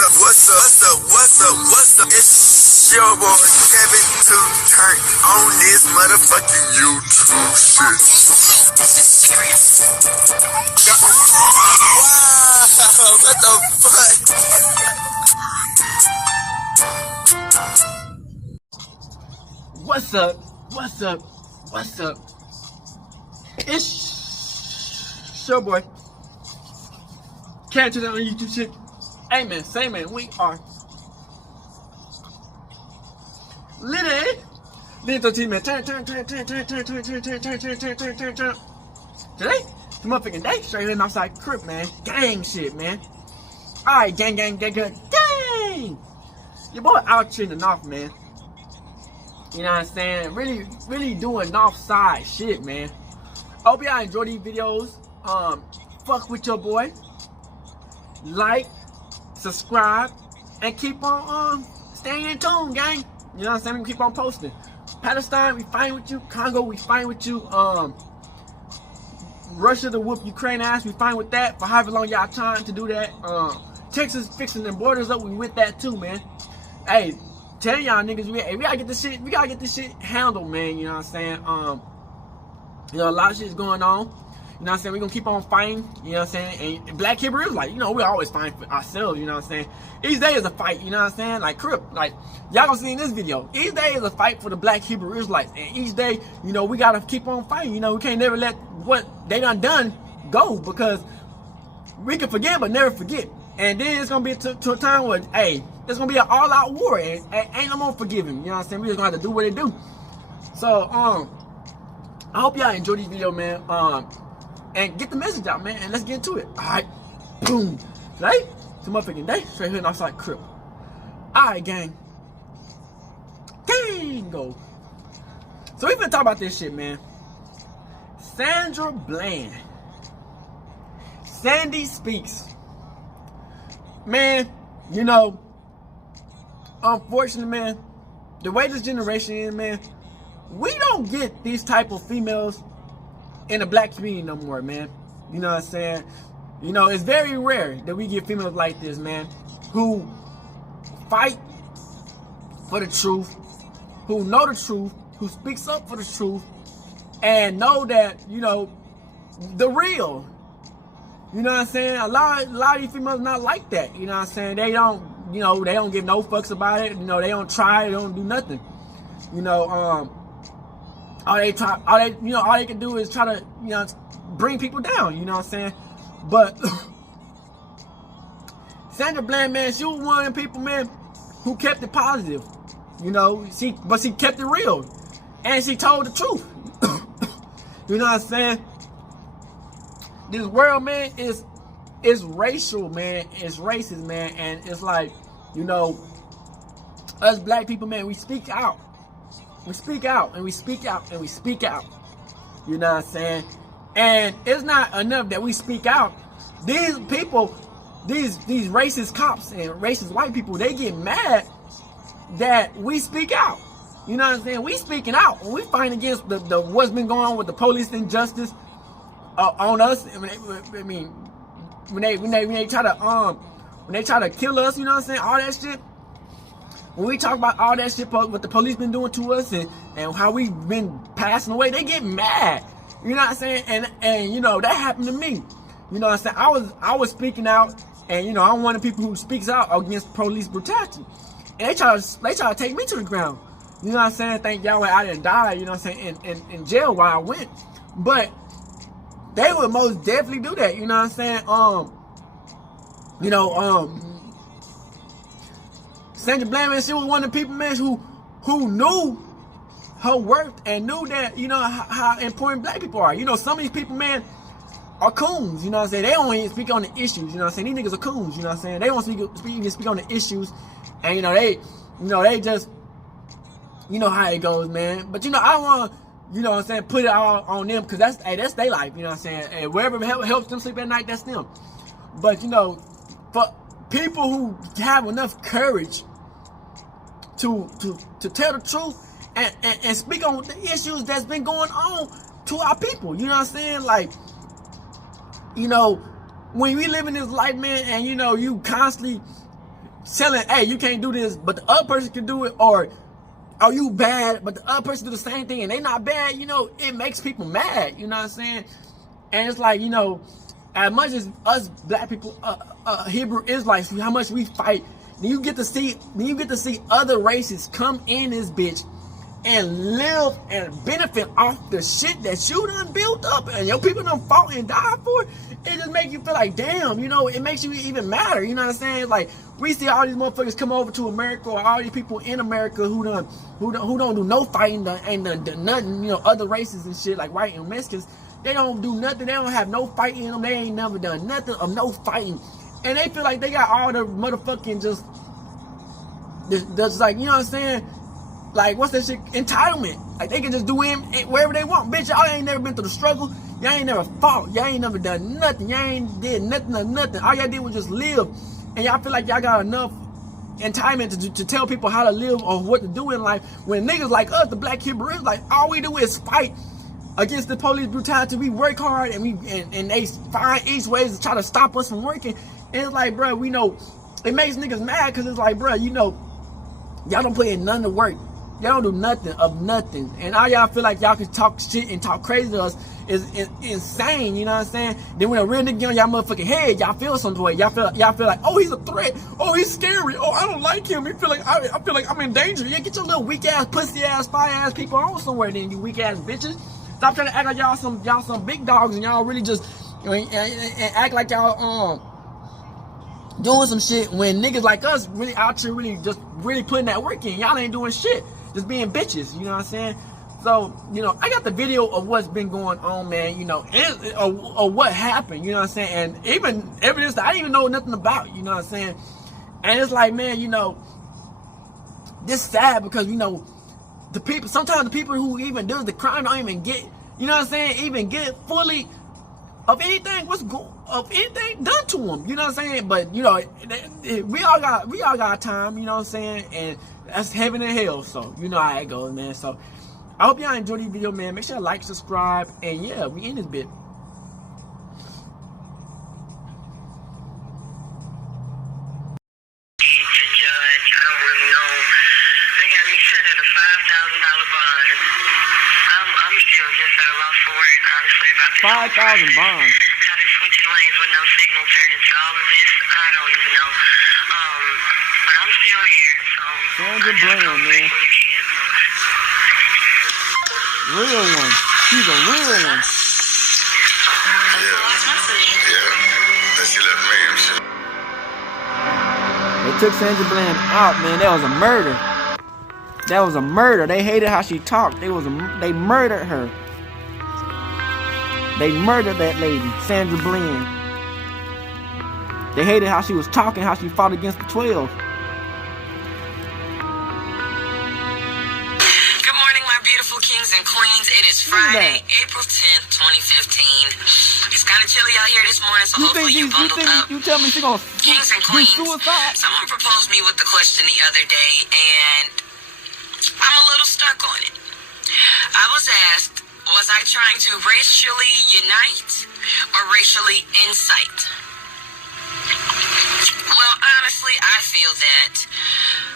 What's up? It's your boy Kevin to turn on this motherfucking YouTube shit. This is serious. Wow, what the fuck? What's up? It's your boy. Catch it on YouTube shit. Hey man, say man, we are Little team man. Turn. Today, the motherfucking day, straight in outside crib, man. Gang shit, man. Alright, gang. Your boy out here in the north, man. You know what I'm saying? Really doing north side shit, man. Hope y'all enjoy these videos. Fuck with your boy. Like, subscribe, and keep on staying in tune, gang. You know what I'm saying? We keep on posting. Palestine, we fine with you. Congo, we fine with you. Russia to whoop Ukraine ass, we fine with that. For however long y'all trying to do that. Texas fixing them borders up, we with that too, man. Hey, tell y'all niggas, we gotta get this shit handled, man. You know what I'm saying? You know, a lot of shit's going on. You know what I'm saying? We're gonna keep on fighting, you know what I'm saying? And Black Hewbrews, like, you know, we always fighting for ourselves, you know what I'm saying? Each day is a fight, you know what I'm saying? Like, crip, like, y'all gonna see in this video, each day is a fight for the Black Hebrew Israelites. And each day, you know, we gotta keep on fighting. You know, we can't never let what they done go, because we can forget but never forget. And then it's gonna be to a time where, hey, there's gonna be an all-out war, and ain't no more forgiving, you know what I'm saying? We just gonna have to do what they do. So, I hope y'all enjoy this video, man. And get the message out, man, and let's get into it. Alright, boom. Today, it's a motherfucking day, straight here outside crib. Alright, gang. Go. So we finna talk about this shit, man. Sandra Bland. Sandy Speaks. Man, you know, unfortunately, man, the way this generation is, man, we don't get these type of females in the black community no more, man. You know what I'm saying? You know, it's very rare that we get females like this, man, who fight for the truth, who know the truth, who speaks up for the truth, and know that, you know, the real. You know what I'm saying? A lot of these females not like that. You know what I'm saying? They don't, you know, they don't give no fucks about it. You know, they don't try, they don't do nothing. You know, all they can do is try to, you know, bring people down, you know what I'm saying? But Sandra Bland, man, she was one of the people, man, who kept it positive. You know, she kept it real. And she told the truth. You know what I'm saying? This world, man, is racial, man. It's racist, man. And it's like, you know, us black people, man, we speak out. We speak out, and we speak out, and we speak out. You know what I'm saying? And it's not enough that we speak out. These people, these racist cops and racist white people, they get mad that we speak out. You know what I'm saying? We speaking out. When we fight against the what's been going on with the police injustice on us. I mean, when they try to kill us, you know what I'm saying? All that shit. When we talk about all that shit, what the police been doing to us and how we've been passing away, they get mad. You know what I'm saying? And you know, that happened to me. You know what I'm saying? I was speaking out, and you know, I'm one of the people who speaks out against police brutality. And they try to take me to the ground. You know what I'm saying? Thank Yahweh I didn't die, you know what I'm saying, in jail while I went. But they would most definitely do that, you know what I'm saying? Sandra Bland, man, she was one of the people, man, who knew her worth and knew that, you know, how important black people are. You know, some of these people, man, are coons, you know what I'm saying? They don't even speak on the issues, you know what I'm saying? These niggas are coons, you know what I'm saying? They don't speak on the issues, and you know, they just, you know how it goes, man. But you know, I don't want to, you know what I'm saying, put it all on them, because that's their life, you know what I'm saying? And wherever helps them sleep at night, that's them. But you know, for people who have enough courage to tell the truth and speak on the issues that's been going on to our people, you know what I'm saying? Like, you know, when we live in this life, man, and you know, you constantly selling, hey, you can't do this, but the other person can do it, or are you bad, but the other person do the same thing and they not bad, you know, it makes people mad, you know what I'm saying? And it's like, you know, as much as us black people, Hebrew Israelites, how much we fight, then you get to see other races come in this bitch and live and benefit off the shit that you done built up and your people done fought and died for. It just makes you feel like, damn, you know, it makes you even matter, you know what I'm saying? Like, we see all these motherfuckers come over to America, or all these people in America who don't do no fighting, ain't done nothing, you know, other races and shit, like white and Mexicans, they don't do nothing, they don't have no fighting in them, they ain't never done nothing of no fighting, and they feel like they got all the motherfucking just like, you know what I'm saying, like, what's that shit, entitlement, like they can just do it wherever they want. Bitch, y'all ain't never been through the struggle, y'all ain't never fought, y'all ain't never done nothing, y'all ain't did nothing of nothing, all y'all did was just live, and y'all feel like y'all got enough entitlement to tell people how to live or what to do in life, when niggas like us, the black Hewbrews, like, all we do is fight against the police brutality. We work hard and they find each ways to try to stop us from working. And it's like, bro, we know it makes niggas mad, because it's like, bro, you know, y'all don't put in none of the work, y'all don't do nothing of nothing, and all y'all feel like y'all can talk shit and talk crazy to us is insane, you know what I'm saying? Then when a real nigga get on y'all motherfucking head, y'all feel some way, y'all feel like, oh, he's a threat, oh, he's scary, oh, I don't like him, I feel like I'm in danger. Yeah, get your little weak ass, pussy ass, fire ass people on somewhere then, you weak ass bitches. Stop trying to act like y'all some big dogs, and y'all really just, you know, and act like y'all doing some shit, when niggas like us really out here really putting that work in. Y'all ain't doing shit, just being bitches, you know what I'm saying? So, you know, I got the video of what's been going on, man, you know, or what happened, you know what I'm saying? And even evidence that I didn't even know nothing about, you know what I'm saying? And it's like, man, you know, this sad, because, you know, sometimes the people who even do the crime don't even get, you know what I'm saying, even get fully of anything done to them, you know what I'm saying? But, you know, we all got time, you know what I'm saying? And that's heaven and hell, so you know how it goes, man. So I hope y'all enjoyed this video, man. Make sure to like, subscribe, and yeah, we in this bit. $5,000 bond. How they switching lanes with no signal turning to all of this, I don't even know. But I'm still here, so Sandra Bland, man. Real one. She's a real one. Yeah. She left me. They took Sandra Bland out, man. That was a murder. That was a murder. They hated how she talked. They murdered her. They murdered that lady, Sandra Bland. They hated how she was talking, how she fought against the 12. Good morning, my beautiful kings and queens. It is Friday, April 10th, 2015. It's kind of chilly out here this morning, so hopefully you bundled up. You tell me she's gonna Kings and queens, suicide? someone proposed me with the question the other day, and I'm a little stuck on it. I was asked, was I trying to racially unite or racially incite? Well, honestly, I feel that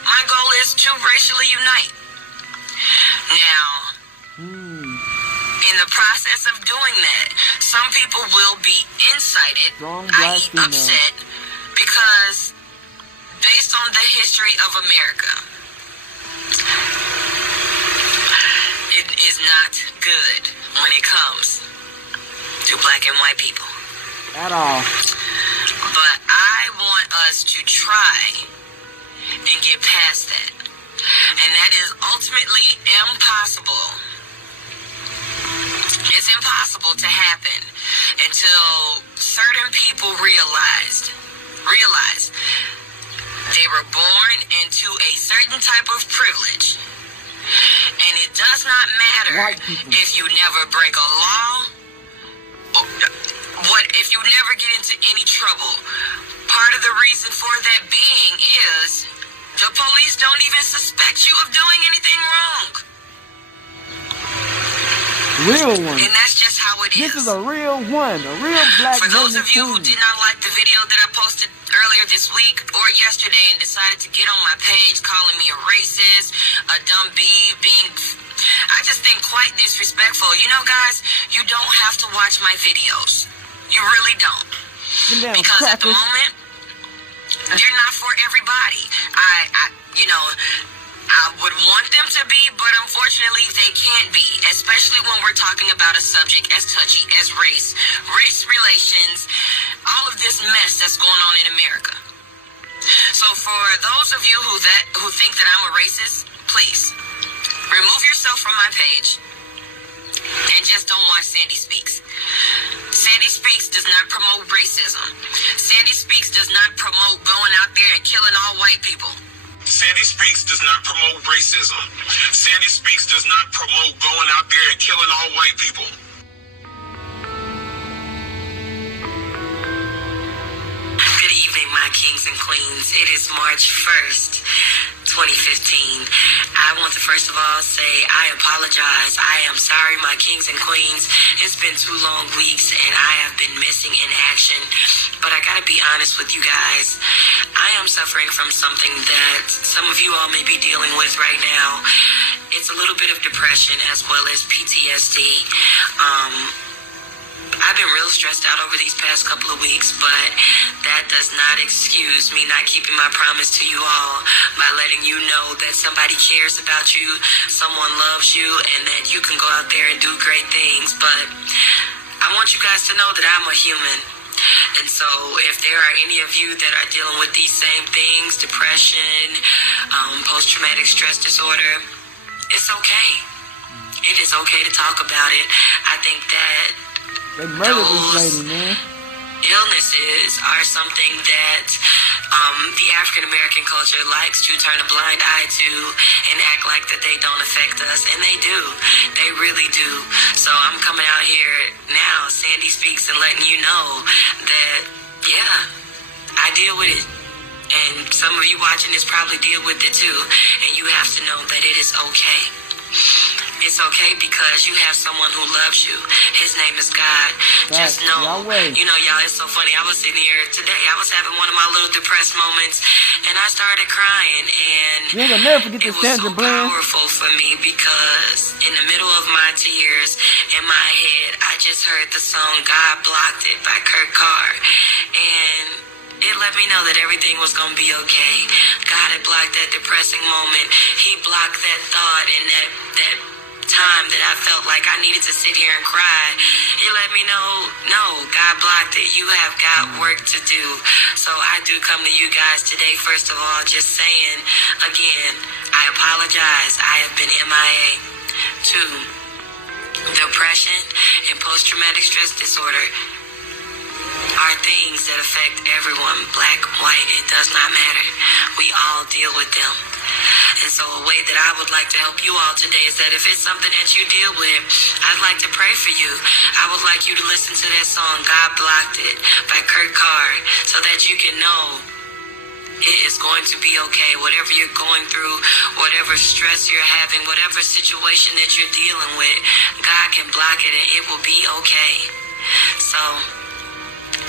my goal is to racially unite. Now, in the process of doing that, some people will be incited, i.e. upset, because based on the history of America, it is not good when it comes to black and white people. At all. But I want us to try and get past that. And that is ultimately impossible. It's impossible to happen until certain people realize they were born into a certain type of privilege. And it does not matter if you never break a law, or if you never get into any trouble. Part of the reason for that being is the police don't even suspect you of doing anything wrong. Real one. And that's just how it is. This is a real one, a real black. For those of you who did not like the video that I posted earlier this week or yesterday and decided to get on my page calling me a racist, a dumb being, I just think quite disrespectful. You know, guys, you don't have to watch my videos. You really don't. Because at the moment, they're not for everybody. I would want them to be, but unfortunately they can't be, especially when we're talking about a subject as touchy as race relations, all of this mess that's going on in America. So for those of you who think that I'm a racist, please remove yourself from my page and just don't watch Sandy Speaks. Sandy Speaks does not promote racism. Sandy Speaks does not promote going out there and killing all white people. Sandy Speaks does not promote racism. Sandy Speaks does not promote going out there and killing all white people. Good evening, my kings and queens. It is March 1st, 2015. I want to first of all say I apologize. I am sorry, my kings and queens. It's been 2 long weeks and I have been missing in action. But I gotta be honest with you guys. I am suffering from something that some of you all may be dealing with right now. It's a little bit of depression as well as PTSD. I've been real stressed out over these past couple of weeks, but that does not excuse me not keeping my promise to you all by letting you know that somebody cares about you, someone loves you, and that you can go out there and do great things. But I want you guys to know that I'm a human. And so if there are any of you that are dealing with these same things, depression, post-traumatic stress disorder, it's okay. It is okay to talk about it. I think that they murdered this lady, man. Illnesses are something that the African American culture likes to turn a blind eye to and act like that they don't affect us, and they do. They really do. So I'm coming out here now, Sandy Speaks, and letting you know that, yeah, I deal with it. And some of you watching this probably deal with it too, and you have to know that it is okay. It's okay because you have someone who loves you. His name is God. That's Just know, Yahweh. you know, y'all, it's so funny. I was sitting here today. I was having one of my little depressed moments, and I started crying, and You ain't gonna never forget it this was Sandra so brand. powerful for me because in the middle of my tears, in my head, I just heard the song "God Blocked It" by Kurt Carr, and it let me know that everything was gonna be okay. God had blocked that depressing moment. He blocked that thought and that time that I felt like I needed to sit here and cry. It let me know, no, God blocked it. You have got work to do. So I do come to you guys today, first of all, just saying, again, I apologize. I have been MIA. 2, depression and post-traumatic stress disorder are things that affect everyone, black, white, it does not matter. We all deal with them. And so a way that I would like to help you all today is that if it's something that you deal with, I'd like to pray for you. I would like you to listen to that song, God Blocked It, by Kurt Carr, so that you can know it is going to be okay. Whatever you're going through, whatever stress you're having, whatever situation that you're dealing with, God can block it and it will be okay. So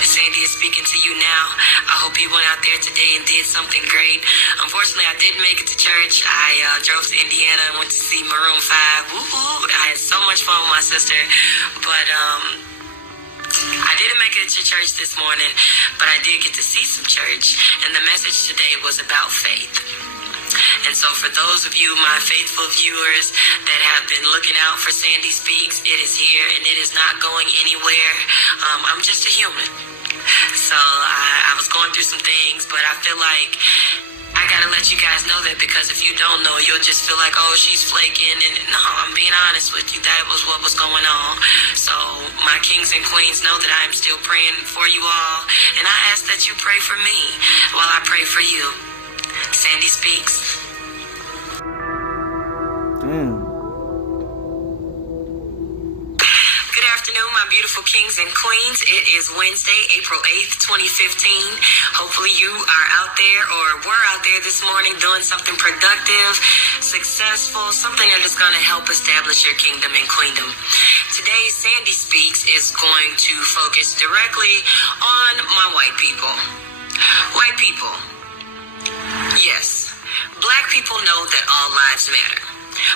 Sandy is speaking to you now. I hope you went out there today and did something great. Unfortunately, I didn't make it to church. I drove to Indiana and went to see Maroon 5. Woo-hoo! I had so much fun with my sister. But I didn't make it to church this morning, but I did get to see some church. And the message today was about faith. And so for those of you, my faithful viewers that have been looking out for Sandy Speaks, it is here and it is not going anywhere. I'm just a human. So I was going through some things, but I feel like I gotta let you guys know that, because if you don't know, you'll just feel like, oh, she's flaking. And no, I'm being honest with you. That was what was going on. So my kings and queens know that I am still praying for you all. And I ask that you pray for me while I pray for you. Sandy Speaks. Good afternoon, my beautiful kings and queens. It is Wednesday, April 8th, 2015. Hopefully you are out there or were out there this morning doing something productive, successful, something that is going to help establish your kingdom and queendom. Today, Sandy Speaks is going to focus directly on my white people. White people. Yes, black people know that all lives matter.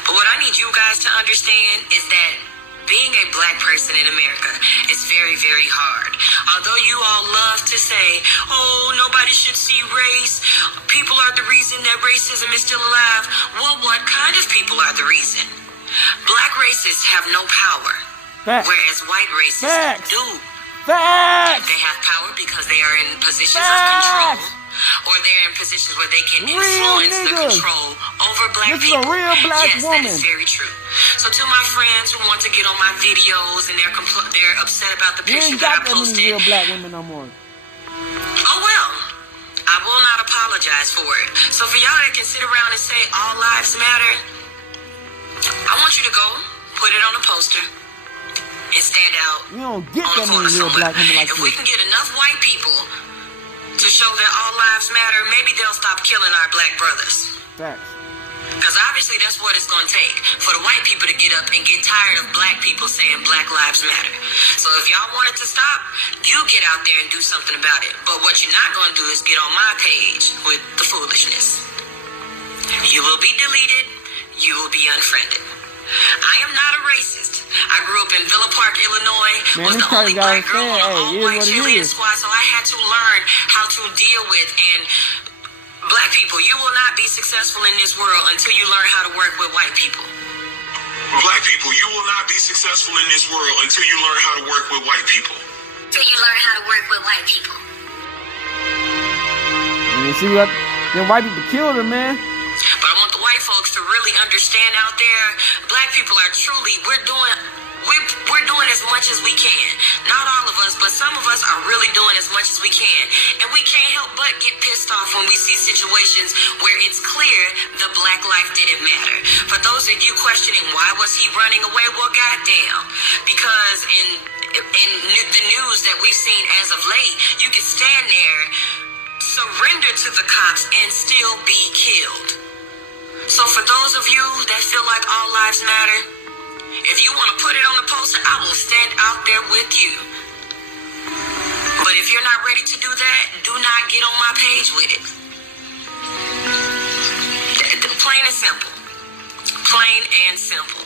But what I need you guys to understand is that being a black person in America is very, very hard. Although you all love to say, oh, nobody should see race. People are the reason that racism is still alive. Well, what kind of people are the reason? Black racists have no power. Facts. Whereas white racists Facts. do. Facts. They have power because they are in positions of Facts. control. Or they're in positions where they can influence the control over black people. This is a real black woman. That is very true. So to my friends who want to get on my videos and they're upset about the You picture ain't got that I that posted. many real black women no more. Oh well, I will not apologize for it. So for y'all that can sit around and say all lives matter, I want you to go put it on a poster and stand out. You don't get on that the many corner real black somewhere. women like If we this. can get enough white people to show that all lives matter, maybe they'll stop killing our black brothers. Facts. Because obviously that's what it's going to take for the white people to get up and get tired of black people saying black lives matter. So if y'all want it to stop, you get out there and do something about it. But what you're not going to do is get on my page with the foolishness. You will be deleted. You will be unfriended. I am not a racist. I grew up in Villa Park, Illinois. Man, Was this the only guy black girl on an hey, all-white it is what it cheerleading is. squad, so I had to learn how to deal with and black people. You will not be successful in this world until you learn how to work with white people. Black people, you will not be successful in this world until you learn how to work with white people. Until you learn how to work with white people. And you see what? Them white people killed her, man. But I want the white folks to really understand out there, black people are truly, we're doing as much as we can. Not all of us, but some of us are really doing as much as we can. And we can't help but get pissed off when we see situations where it's clear the black life didn't matter. For those of you questioning why was he running away, well, goddamn. Because in the news that we've seen as of late, you can stand there, surrender to the cops, and still be killed. So for those of you that feel like all lives matter, if you want to put it on the poster, I will stand out there with you. But if you're not ready to do that, do not get on my page with it. Plain and simple. Plain and simple.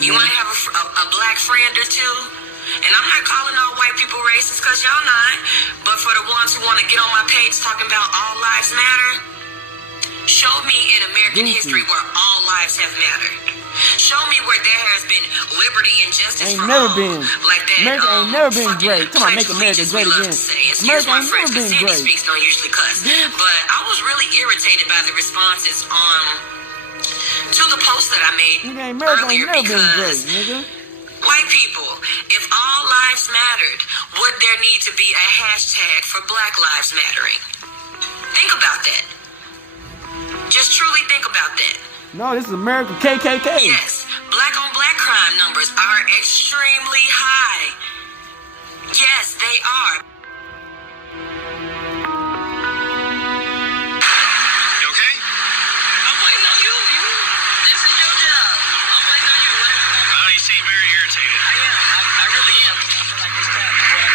You might have a black friend or two, and I'm not calling all white people racist because y'all not, but for the ones who want to get on my page talking about all lives matter, show me in American history where all lives have mattered. Show me where there has been liberty and justice Ain't for never all. been. Like that, America ain't never been fucking great. Come on, make Pledge of America Allegiance great we love again. to say. Excuse America my ain't French, never 'cause been Sandy great. speaks don't usually cuss. But I was really irritated by the responses to the post that I made Nigga, America earlier ain't never been because great, nigga. white people, if all lives mattered, would there need to be a hashtag for Black Lives Mattering? Think about that. Just truly think about that. No, this is America KKK. Yes, black on black crime numbers are extremely high. Yes, they are. You okay? I'm waiting on you. This is your job. I'm waiting on you. Whatever you want. You seem very irritated. I am. I really am. I feel like this time before I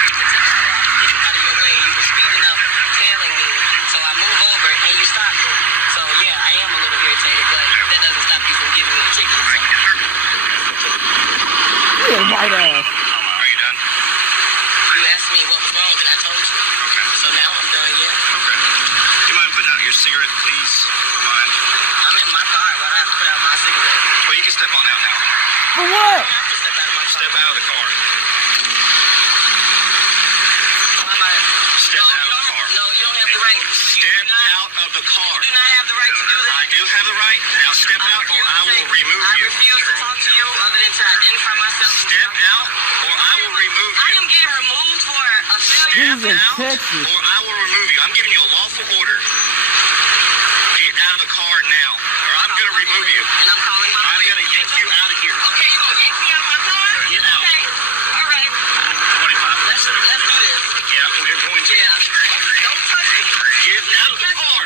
get out of your way. You were speeding up, tailing me, so I move over and you stop me. So yeah, I am a little irritated, but that doesn't stop you from giving me a ticket. So. Yeah, white ass. Are you done? You asked me what was wrong, and I told you. Okay. So now I'm done. Yeah. Okay. Do you mind putting out your cigarette, please? Don't mind. I'm in my car. Why do I have to put out my cigarette? Well, you can step on out now. For what? I have to step out of my car. Step out of the car. Why am I? Step out of the car. No, you don't have the right. Step out of the car. You do not have the right to do that. I do have the right. Now step out or I will remove I you. refuse to talk to you other than to identify myself. Step out or I will remove I you. am getting removed for a failure. This is in Step out Texas. or I will remove you. I'm giving you a lawful order. Get out of the car now or I'm going to remove you. And I'm calling my I'm going to yank you out of here. Okay, you gonna yank me out of my car? Get out. Okay. All right. 25. Let's do this. Yeah, we're going to. Yeah. Don't touch me. Get out of the car.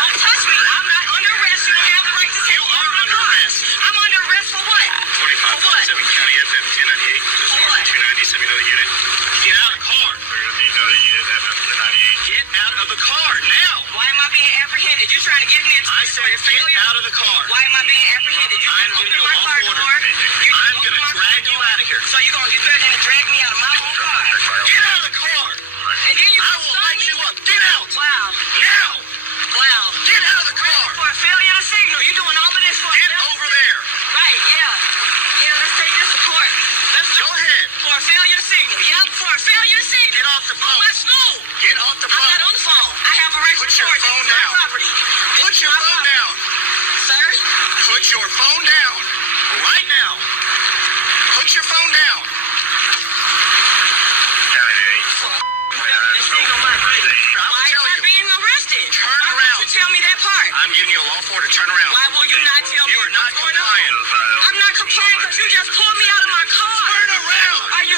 Don't touch me. I'm not under arrest. You don't have the right to take You me are out of my under car. arrest. I'm under arrest for what? 25, For what? 7 County FM 1098. Just For north what? of 290, send me another unit. Get out of the car. Another unit, FM 1098. apprehended? You trying to give me a I said get out of the car. Why am I being apprehended? You I'm giving you a lawful order. I'm going to drag you out of here. So you're going to threaten to drag me out of my own car? Get out of the car. And then you I will light you up. Get out. Wow. Now. Wow. Get out of the car. For a failure to signal. You're doing all of this for Get over there. Right, yeah. Yeah, let's take this to court. Go ahead. For a failure to signal. Yep, for a failure to signal. Get off the phone. On my school. Get off the I'm phone. not on the phone. I have a right to Put your report. phone This is my down. property. Put your phone down. Sir? Put your phone down. Right now. Put your phone down. Why am I being arrested? Turn around. You tell me that part. I'm giving you a lawful order. Turn around. Why will you not tell me You are not what's going on? compliant. I'm not complying because you just pulled me out of my car. Turn around. Are you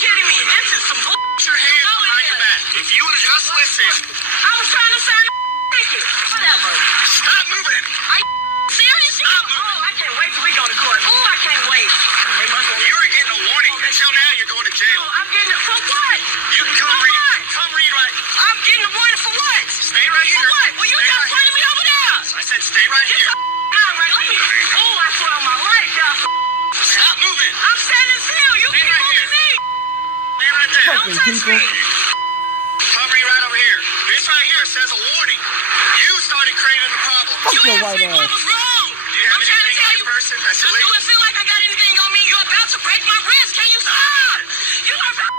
kidding me? This is some bull. Put your hands behind your back. If you would just listen. I was trying to sign a ticket. Whatever. Stop moving. Are you serious? Stop moving. Oh, I can't wait till we go to court. Oh, I can't wait. You were getting a warning. Until now, you're going to jail. I'm getting it for what? You can come read. Come read right. I'm getting a warning for what? Stay right here. For what? Well, you Stay just right pointed me over there. I said stay right Get here. the out right. Let me. Oh, I swear on my life, y'all. Stop moving. I'm standing still. You Stay keep right moving me. Stay right there. Fucking Don't touch people. me. Come read right over here. This right here says a warning. You started creating the problem. Fuck your asked white me what ass. was wrong. Do you have I'm trying to anything tell on you. your person that's Do illegal? it feel like I got anything on me? You're about to break my wrist. Can you stop? You are about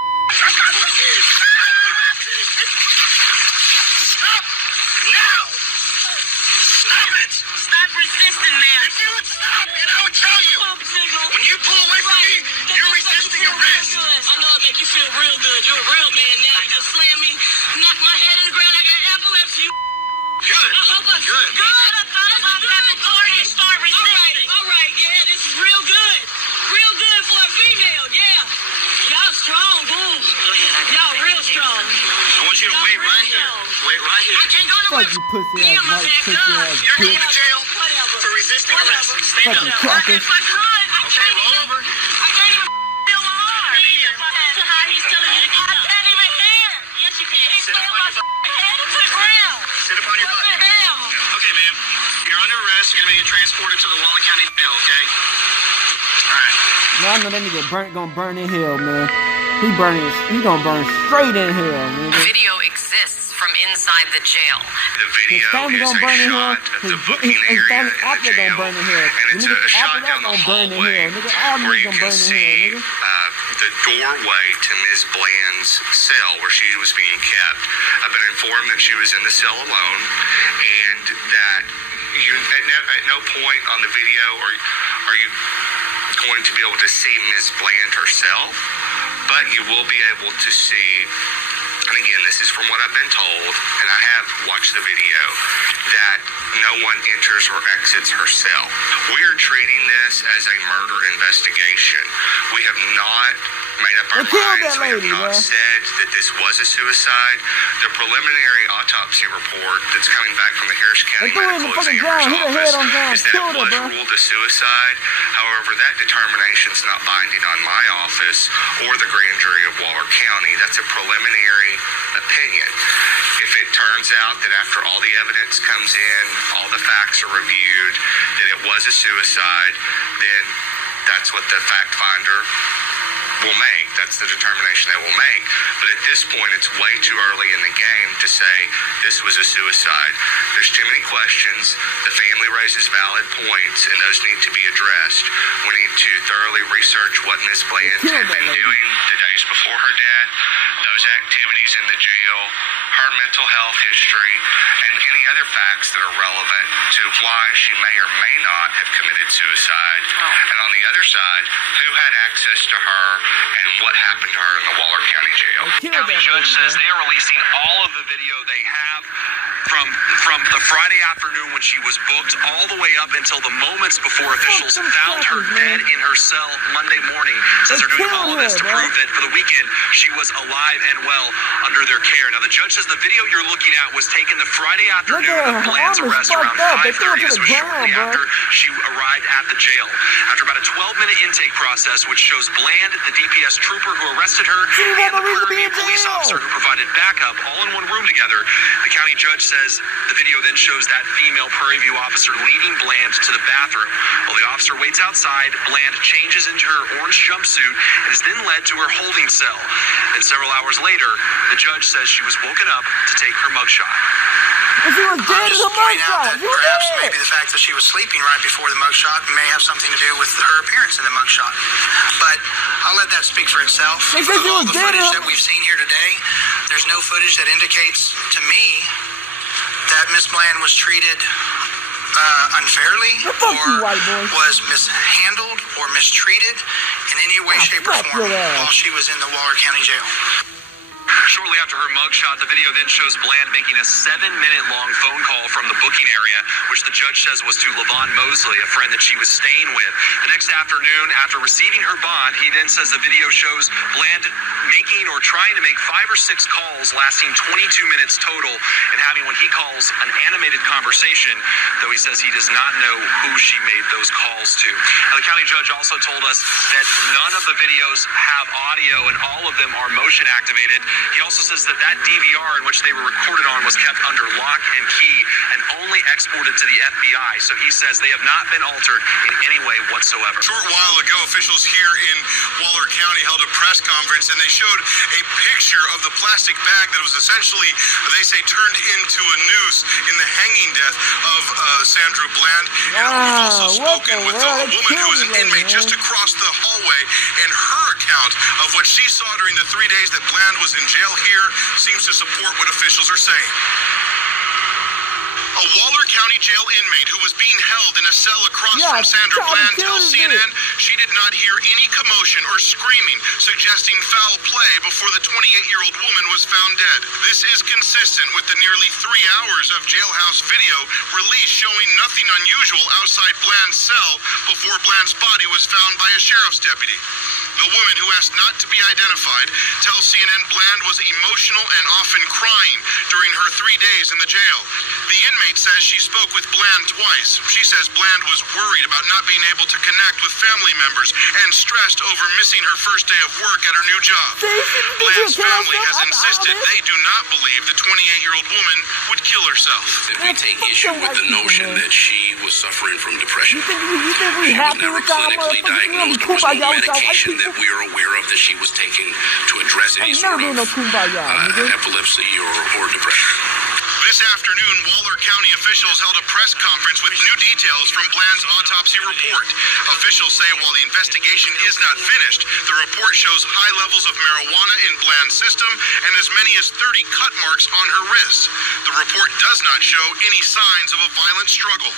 Stop now. Stop it. Stop resisting, man. If you would stop, and I would tell you. When you pull away from me, you're resisting arrest. I know it make you feel real good. You're a real man now. You just slam me, knock my head in the ground. I got epilepsy. Good. Good. Good. I thought about that before you start resisting. All right. Yeah, this is real good. Real good for a female. Yeah. Y'all strong, boo. Y'all real strong. I want you to wait right here. Wait right here. I can't go to Fuck you, pussy ass, white pussy ass You're going bitch. to jail Whatever. for resisting arrest. Stand Fucking up. cracker. If I could, I Okay, can't roll even. over. I can't even feel my arm. To how he's telling you to get up. I can't even hear. Yes, you can. He's Sit up putting on my your butt. head into the ground. Sit up on your What butt. the hell? Okay, ma'am. You're under arrest. You're going to be transported to the Waller County Jail, okay? All right. Man, I know that nigga gonna burn in hell, man. He gonna burn straight in hell, nigga. Video exists from inside the jail. The His video family is gonna a burn in hell. shot of the His booking family area in after the gonna jail, burn in hell. and The it's niggas a shot after that down the gonna burn in hallway hell, nigga. All where niggas you gonna can burn in see hell, nigga. the doorway to Ms. Bland's cell where she was being kept. I've been informed that she was in the cell alone, and that you at no point on the video are you going to be able to see Ms. Bland herself, but you will be able to see, and again, this is from what I've been told, and I have watched the video, that no one enters or exits her cell. We are treating this as a murder investigation. We have not made up our They killed minds. that We have lady, not man. said that this was a suicide. The preliminary autopsy report that's coming back from the Harris County They threw her in the Medical fucking Examiner's ground, hit her head on ground, office is that killed it her, was bro. ruled a suicide. However, that determination's not binding on my office or the grand jury of Waller County. That's a preliminary opinion. If it turns out that after all the evidence comes in, all the facts are reviewed, that it was a suicide, then that's what the fact finder will make. That's the determination they will make. But at this point, it's way too early in the game to say this was a suicide. There's too many questions. The family raises valid points, and those need to be addressed. We need to thoroughly research what Ms. Bland had been doing the days before her death, those activities in the jail, her mental health history, and any other facts that are relevant to why she may or may not have committed suicide. And on the other side, who had access to her and what happened to her in the Waller County Jail. County judge says they are releasing all of the video they have from the Friday afternoon when she was booked all the way up until the moments before officials found her dead in her cell Monday morning. Says they're doing all of this to prove that for the weekend she was alive and well under their care. Now the judge says the video you're looking at was taken the Friday afternoon of Bland's arrest around 5:30. This was shortly after she arrived at the jail. After about a 12-minute intake process, which shows Bland, the DPS trooper who arrested her, and the Prairie View police officer who provided backup all in one room together, the county judge says says the video then shows that female Prairie View officer leading Bland to the bathroom. While the officer waits outside, Bland changes into her orange jumpsuit and is then led to her holding cell. Then several hours later, the judge says she was woken up to take her mugshot. And she was dead in the mugshot. Perhaps maybe the fact that she was sleeping right before the mugshot may have something to do with her appearance in the mugshot. But I'll let that speak for itself. They said she All was the dead in footage her... that we've seen here today, there's no footage that indicates to me that Miss Bland was treated unfairly or was mishandled or mistreated in any way, shape, or form while she was in the Waller County Jail. Shortly after her mugshot, the video then shows Bland making a 7-minute-long phone call from the booking area, which the judge says was to LaVon Mosley, a friend that she was staying with. The next afternoon, after receiving her bond, he then says the video shows Bland making or trying to make 5 or 6 calls lasting 22 minutes total and having what he calls an animated conversation, though he says he does not know who she made those calls to. Now, the county judge also told us that none of the videos have audio and all of them are motion activated. He also says that DVR in which they were recorded on was kept under lock and key and only exported to the FBI. So he says they have not been altered in any way whatsoever. A short while ago, officials here in Waller County held a press conference and they showed a picture of the plastic bag that was essentially, they say, turned into a noose in the hanging death of Sandra Bland. And we've also spoken with a woman who was an inmate just across the hallway, and her account of what she saw during the 3 days that Bland was in jail here seems to support what officials are saying. A Waller County Jail inmate who was being held in a cell across from Sandra Bland tells CNN she did not hear any commotion or screaming suggesting foul play before the 28-year-old woman was found dead. This is consistent with the nearly 3 hours of jailhouse video released showing nothing unusual outside Bland's cell before Bland's body was found by a sheriff's deputy. The woman, who asked not to be identified, tells CNN Bland was emotional and often crying during her 3 days in the jail. The inmate says she spoke with Bland twice. She says Bland was worried about not being able to connect with family members and stressed over missing her first day of work at her new job. Bland's family has insisted they do not believe the 28-year-old woman would kill herself. If we take issue with the notion that she was suffering from depression, You think we she was happy never with our clinically diagnosed. There was no medication that we are aware of that she was taking to address any sort of epilepsy or depression. This afternoon, Waller County officials held a press conference with new details from Bland's autopsy report. Officials say while the investigation is not finished, the report shows high levels of marijuana in Bland's system and as many as 30 cut marks on her wrists. The report does not show any signs of a violent struggle.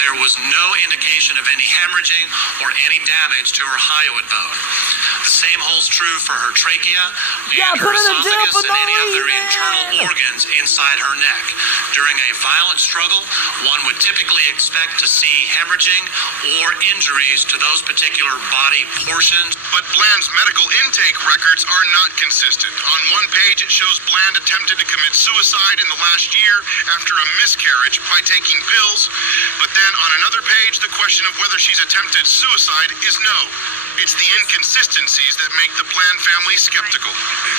There was no indication of any hemorrhaging or any damage to her hyoid bone. The same holds true for her trachea and her esophagus and any other internal organs inside her neck. During a violent struggle, one would typically expect to see hemorrhaging or injuries to those particular body portions. But Bland's medical intake records are not consistent. On one page, it shows Bland attempted to commit suicide in the last year after a miscarriage by taking pills. But then on another page, the question of whether she's attempted suicide is no. It's the inconsistencies that make the Bland family skeptical.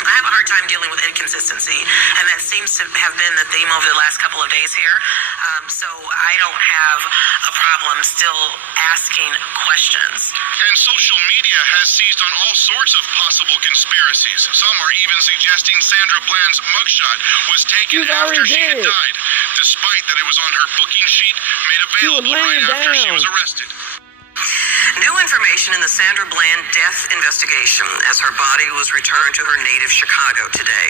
I have a hard time dealing with inconsistency, and that seems to have been the theme over the last couple of days here. So I don't have a problem still asking questions. And social media has seized on all sorts of possible conspiracies. Some are even suggesting Sandra Bland's mugshot was taken after she had died, despite that it was on her booking sheet made available right after she was arrested. New information in the Sandra Bland death investigation as her body was returned to her native Chicago today.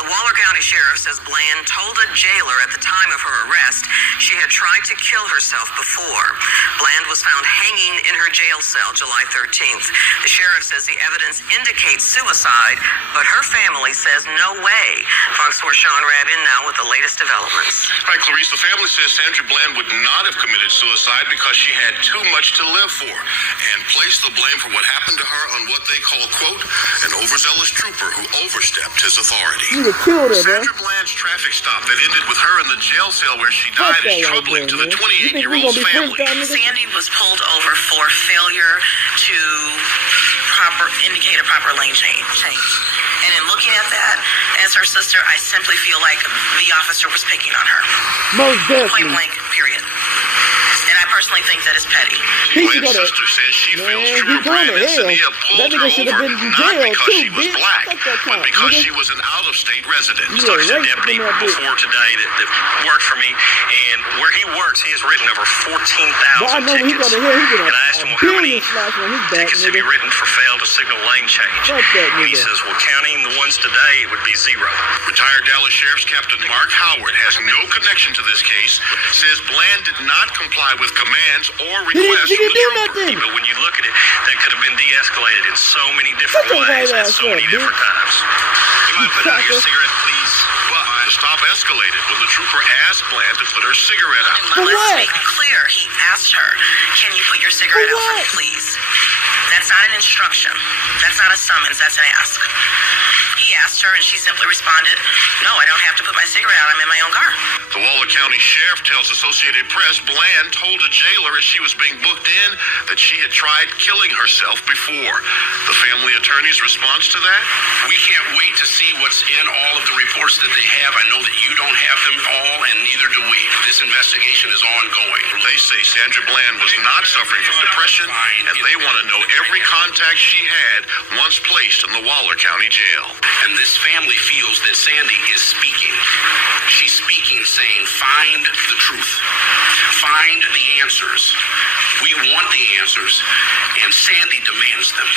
The Waller County Sheriff says Bland told a jailer at the time of her arrest she had tried to kill herself before. Bland was found hanging in her jail cell July 13th. The sheriff says the evidence indicates suicide, but her family says no way. Fox 4 Sean Rabin now with the latest developments. Right, Clarice, the family says Sandra Bland would not have committed suicide because she had too much to live for, and place the blame for what happened to her on what they call, quote, an overzealous trooper who overstepped his authority. Sandra Bland's traffic stop that ended with her in the jail cell where she died is troubling to the 28-year-old's family. Sandy was pulled over for failure to indicate a proper lane change. And in looking at that, as her sister, I simply feel like the officer was picking on her. Most definitely. Point blank, period. And I personally think that is petty. Bland's sister says she feels Trooper Brand and Sania pulled her over not because she was black, but because she was an out-of-state resident. I talked to a deputy before today that worked for me, and where he works, he has written over 14,000 tickets. And I asked him, well, how many tickets have you written for fail to signal lane change? And he says, well, counting the ones today, it would be 0. Retired Dallas Sheriff's Captain Mark Howard has no connection to this case, says Bland did not comply with commands or requests from the trooper. But when you look at it, that could have been de-escalated in so many different ways at so many different times. You might put out your cigarette, please? But the stop escalated when the trooper asked Bland to put her cigarette out. Let's make it clear. He asked her, can you put your cigarette out for me, please? That's not an instruction. That's not a summons. That's an ask. He asked her, and she simply responded, no, I don't have to put my cigarette out. I'm in my own car. The Waller County Sheriff tells Associated Press Bland told a jailer as she was being booked in that she had tried killing herself before. The family attorney's response to that? We can't wait to see what's in all of the reports that they have. I know that you don't have them all, and neither do we. This investigation is ongoing. They say Sandra Bland was not suffering from depression, and they want to know every contact she had once placed in the Waller County Jail. And this family feels that Sandy is speaking. She's speaking, saying, find the truth. Find the answers. We want the answers, and Sandy demands them.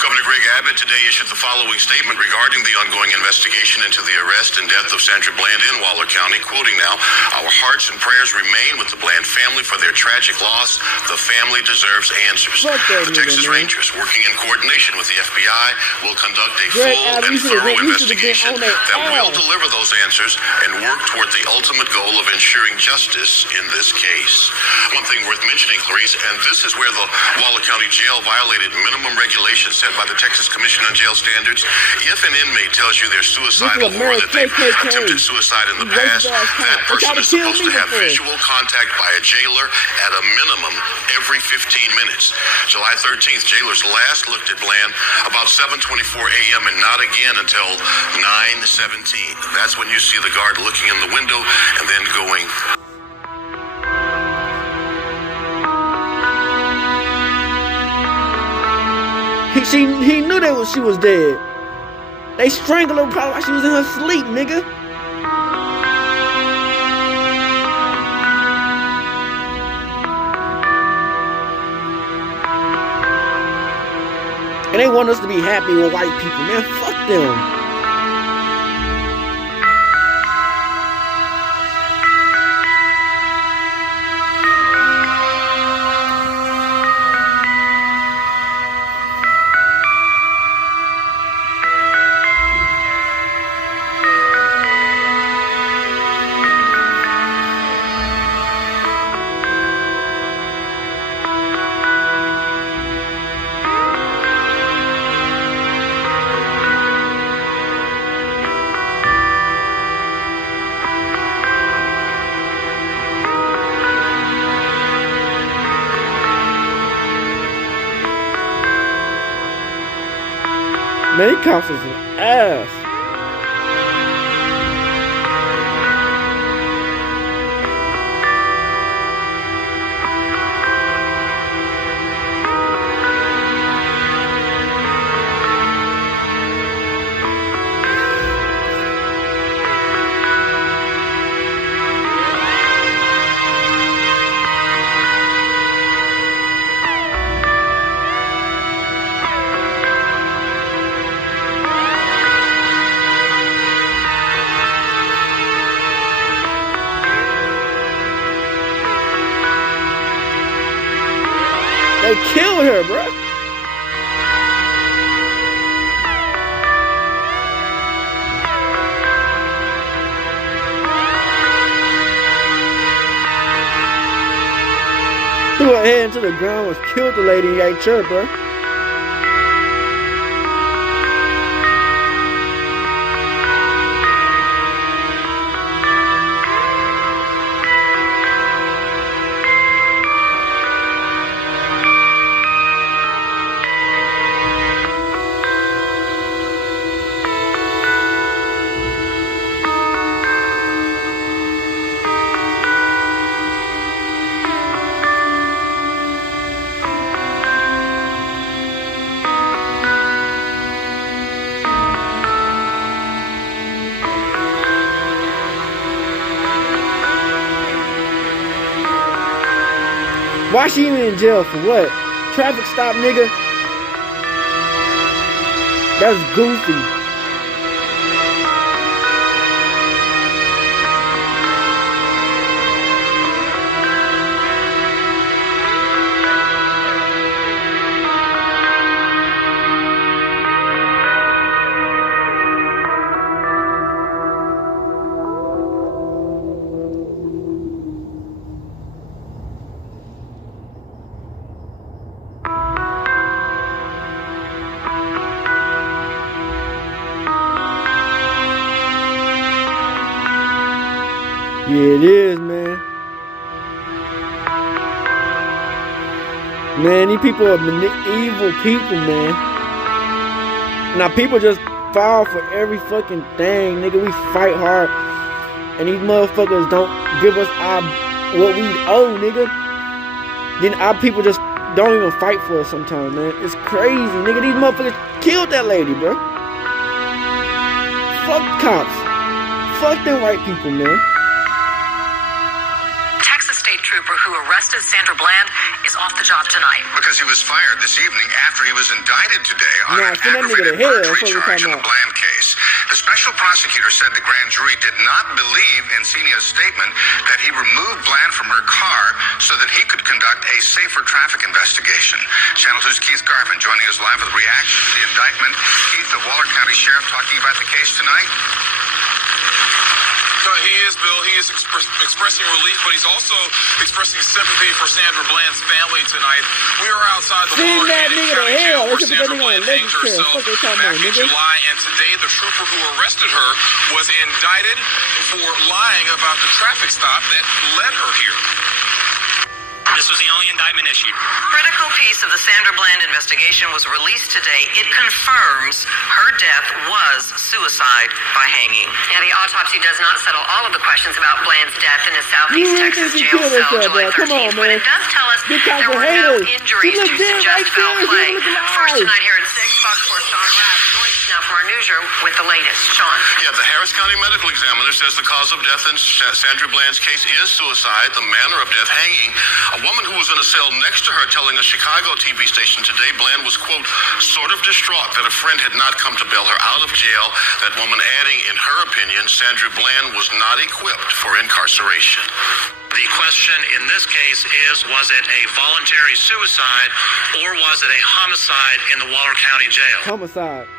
Governor Greg Abbott today issued the following statement regarding the ongoing investigation into the arrest and death of Sandra Bland in Waller County, quoting now, our hearts and prayers remain with the Bland family for their tragic loss. The family deserves answers. The Texas Rangers, working in coordination with the FBI, will conduct a full and thorough investigation that will deliver those answers and work toward the ultimate goal of ensuring justice in this case. One thing worth mentioning, Clarice, and this is where the Waller County Jail violated minimum regulations set by the Texas Commission on Jail Standards. If an inmate tells you they're suicidal or that they've attempted suicide in the past, that person is supposed to have visual contact by a jailer at a minimum every 15 minutes. July 13th, jailers last looked at Bland about 7:24 a.m. and not again until 9:17. That's when you see the guard looking in the window and then going. He knew that she was dead. They strangled her probably while she was in her sleep, nigga. And they want us to be happy with white people, man. Fuck them. Man, he counts as an ass. They killed her, bro. Threw her head into the ground, was killed the lady in that church, bro. Why she even in jail for what? Traffic stop, nigga? That's goofy. Yeah, it is, man. Man, these people are evil people, man. Now, people just fall for every fucking thing, nigga. We fight hard, and these motherfuckers don't give us what we owe, nigga. Then our people just don't even fight for us sometimes, man. It's crazy, nigga. These motherfuckers killed that lady, bro. Fuck cops. Fuck them white people, man. Trooper who arrested Sandra Bland is off the job tonight. Because he was fired this evening after he was indicted today on an aggravated perjury charge in the Bland case. The special prosecutor said the grand jury did not believe Encinia's statement that he removed Bland from her car so that he could conduct a safer traffic investigation. Channel 2's Keith Garvin joining us live with reaction to the indictment. Keith, the Waller County Sheriff, talking about the case tonight. He is, Bill. He is expressing relief, but he's also expressing sympathy for Sandra Bland's family tonight. We are outside the Waller County jail where Sandra Bland hanged herself back in July, and today the trooper who arrested her was indicted for lying about the traffic stop that led her here. This was the only indictment issued. Critical piece of the Sandra Bland investigation was released today. It confirms her death was suicide by hanging. Now, the autopsy does not settle all of the questions about Bland's death in a Southeast Texas jail cell July 13th, but it does tell us there were no injuries to suggest foul play. First tonight here at 6, Fox Sports' Sean Rapp joins us now from our newsroom with the latest. Sean. Yeah, the Harris County Medical Examiner says the cause of death in Sandra Bland's case is suicide, the manner of death hanging. A woman who was in a cell next to her telling a Chicago TV station today Bland was, quote, sort of distraught that a friend had not come to bail her out of jail. That woman adding, in her opinion, Sandra Bland was not equipped for incarceration. The question in this case is, was it a voluntary suicide or was it a homicide in the Waller County Jail? Homicide.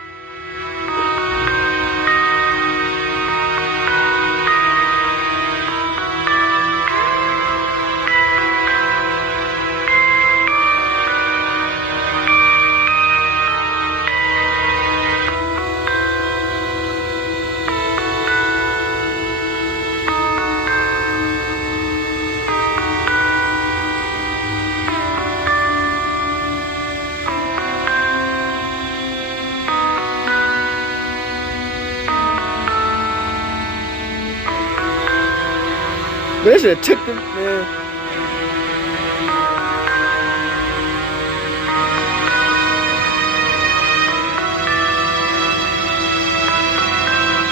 But they should have took them, man.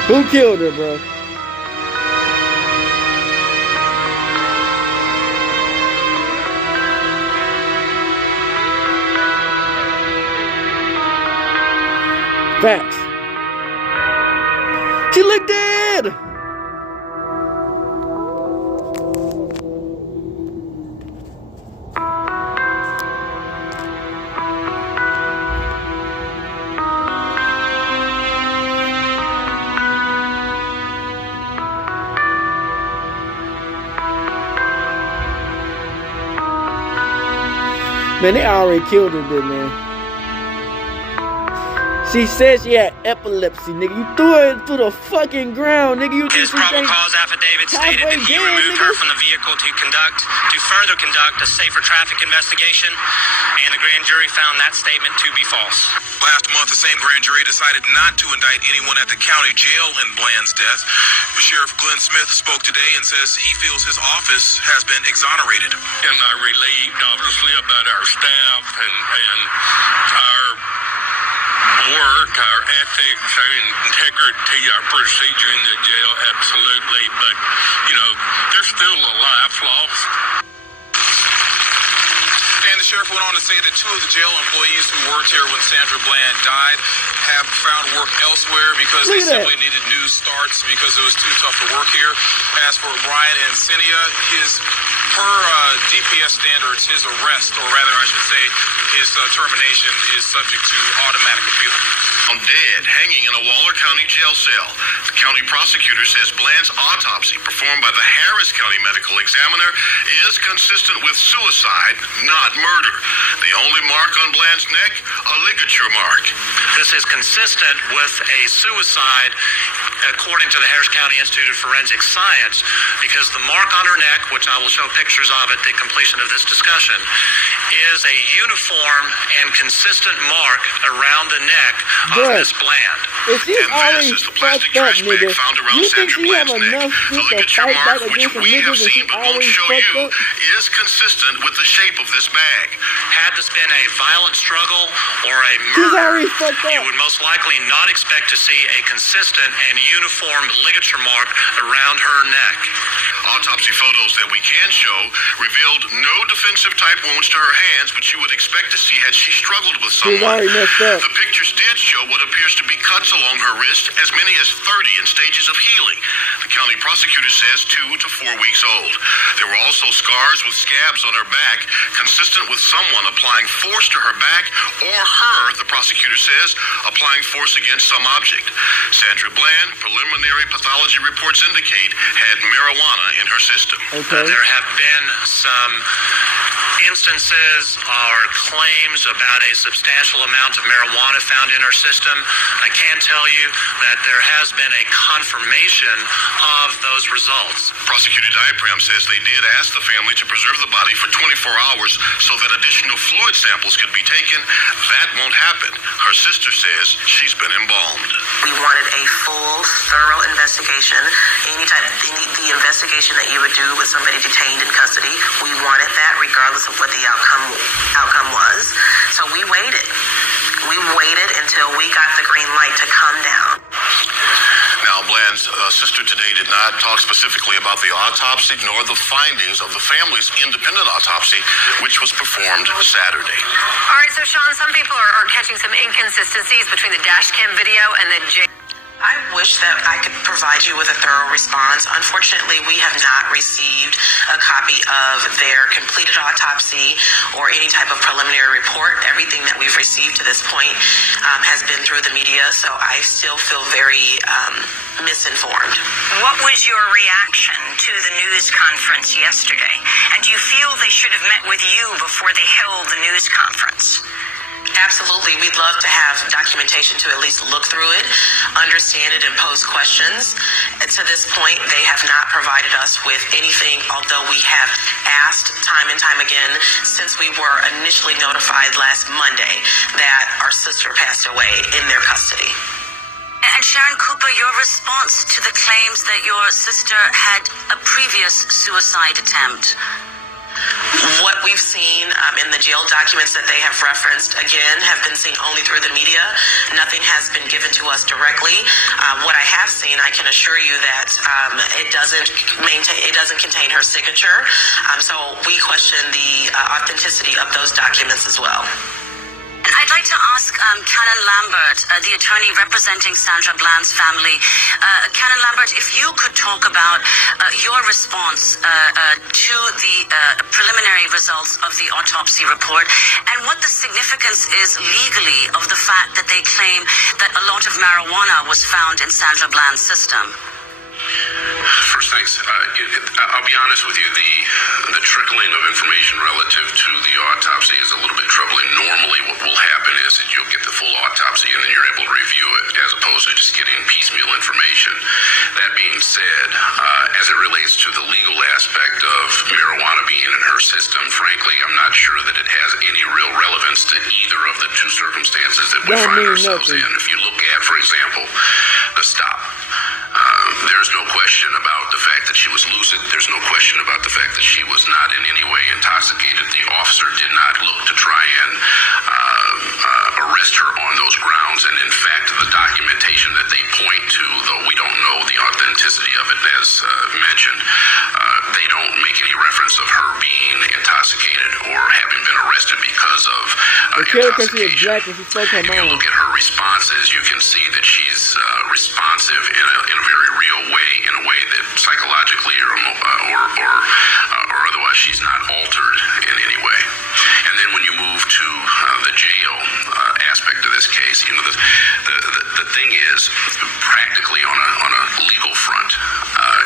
Who killed her, bro? Facts. She looked dead! Man, they already killed her, man. She said she had epilepsy, nigga. You threw her into the fucking ground, nigga. You His probable cause affidavit stated that he removed her from the vehicle to further conduct a safer traffic investigation, and the grand jury found that statement to be false. Last month, the same grand jury decided not to indict anyone at the county jail in Bland's death. Sheriff Glenn Smith spoke today and says he feels his office has been exonerated. And I relieved, obviously, about our staff and our work, our ethics, our integrity, our procedure in the jail, absolutely. But, you know, there's still a life lost. sheriff went on to say that 2 of the jail employees who worked here when Sandra Bland died have found work elsewhere because they simply needed new starts because it was too tough to work here. As for Brian and Cinia, per DPS standards, his arrest, or rather I should say his termination, is subject to automatic appeal. Found dead, hanging in a Waller County jail cell. The county prosecutor says Bland's autopsy, performed by the Harris County Medical Examiner, is consistent with suicide, not murder. The only mark on Bland's neck, a ligature mark. This is consistent with a suicide, according to the Harris County Institute of Forensic Science, because the mark on her neck, which I will show pictures of at the completion of this discussion, is a uniform and consistent mark around the neck of Miss Bland. If she's already fucked up, nigga, you think she have enough shit to fight back against some niggas that she already fucked up? Is consistent with the shape of this bag. Had this been a violent struggle or a murder, you would most likely not expect to see a consistent and uniform ligature mark around her neck. Autopsy photos that we can show revealed no defensive type wounds to her hands, which you would expect to see had she struggled with someone. The pictures did show what appears to be cuts along her wrist, as many as 30 in stages of healing. The county prosecutor says 2 to 4 weeks old. There were also scars with scabs on her back, consistent with someone applying force to her back, or her, the prosecutor says, applying force against some object. Sandra Bland, preliminary pathology reports indicate, had marijuana in her system. There have been some instances or claims about a substantial amount of marijuana found in her system. I can tell you that there has been a confirmation of those results. Prosecutor Diapram says they did ask the family to preserve the body for 24 hours so that additional fluid samples could be taken. That won't happen. Her sister says she's been embalmed. We wanted a full, thorough investigation. The investigation that you would do with somebody detained in custody, we wanted that regardless of what the outcome was. So we waited. We waited until we got the green light to come down. Now, Bland's sister today did not talk specifically about the autopsy nor the findings of the family's independent autopsy, which was performed Saturday. All right, so Sean, some people are catching some inconsistencies between the dash cam video and the I wish that I could provide you with a thorough response. Unfortunately, we have not received a copy of their completed autopsy or any type of preliminary report. Everything that we've received to this point has been through the media, so I still feel very misinformed. What was your reaction to the news conference yesterday? And do you feel they should have met with you before they held the news conference? Absolutely. We'd love to have documentation to at least look through it, understand it, and pose questions. And to this point, they have not provided us with anything, although we have asked time and time again since we were initially notified last Monday that our sister passed away in their custody. And Sharon Cooper, your response to the claims that your sister had a previous suicide attempt? What we've seen in the jail documents that they have referenced, again, have been seen only through the media. Nothing has been given to us directly. What I have seen, I can assure you that it doesn't contain her signature. So we question the authenticity of those documents as well. I'd like to ask Canon Lambert, the attorney representing Sandra Bland's family. Canon Lambert, if you could talk about your response to the preliminary results of the autopsy report and what the significance is legally of the fact that they claim that a lot of marijuana was found in Sandra Bland's system. First, thanks. I'll be honest with you, the trickling of information relative to the autopsy is a little bit troubling. Normally what will happen is that you'll get the full autopsy and then you're able to review it as opposed to just getting piecemeal information. That being said, as it relates to the legal aspect of marijuana being in her system, frankly, I'm not sure that it has any real relevance to either of the two circumstances that we find ourselves in. If you look at, for example, the stop, there's no question about the fact that she was lucid. There's no question about the fact that she was not in any way intoxicated. The officer did not look to try and arrest her on those grounds. And in fact, the documentation that they point to, though we don't know the authenticity of it as mentioned, they don't make any reference of her being intoxicated or having been arrested killed her because she was black and she spoke her mind. You look at her responses, you can see that she's responsive in a very real way, in a way that psychologically or otherwise she's not altered in any way. And then when you move to the jail aspect of this case, you know, the thing is, practically on a legal front,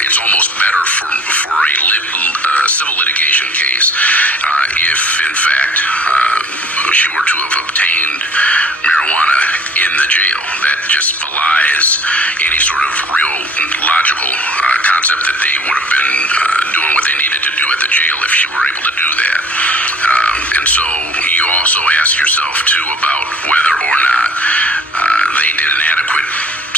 it's almost better for a civil litigation case if, in fact, she were to have obtained marijuana in the jail. That just belies any sort of real logical concept that they would have been doing what they needed to do at the jail if she were able to do that. And so you also ask yourself, too, about whether or not they did an adequate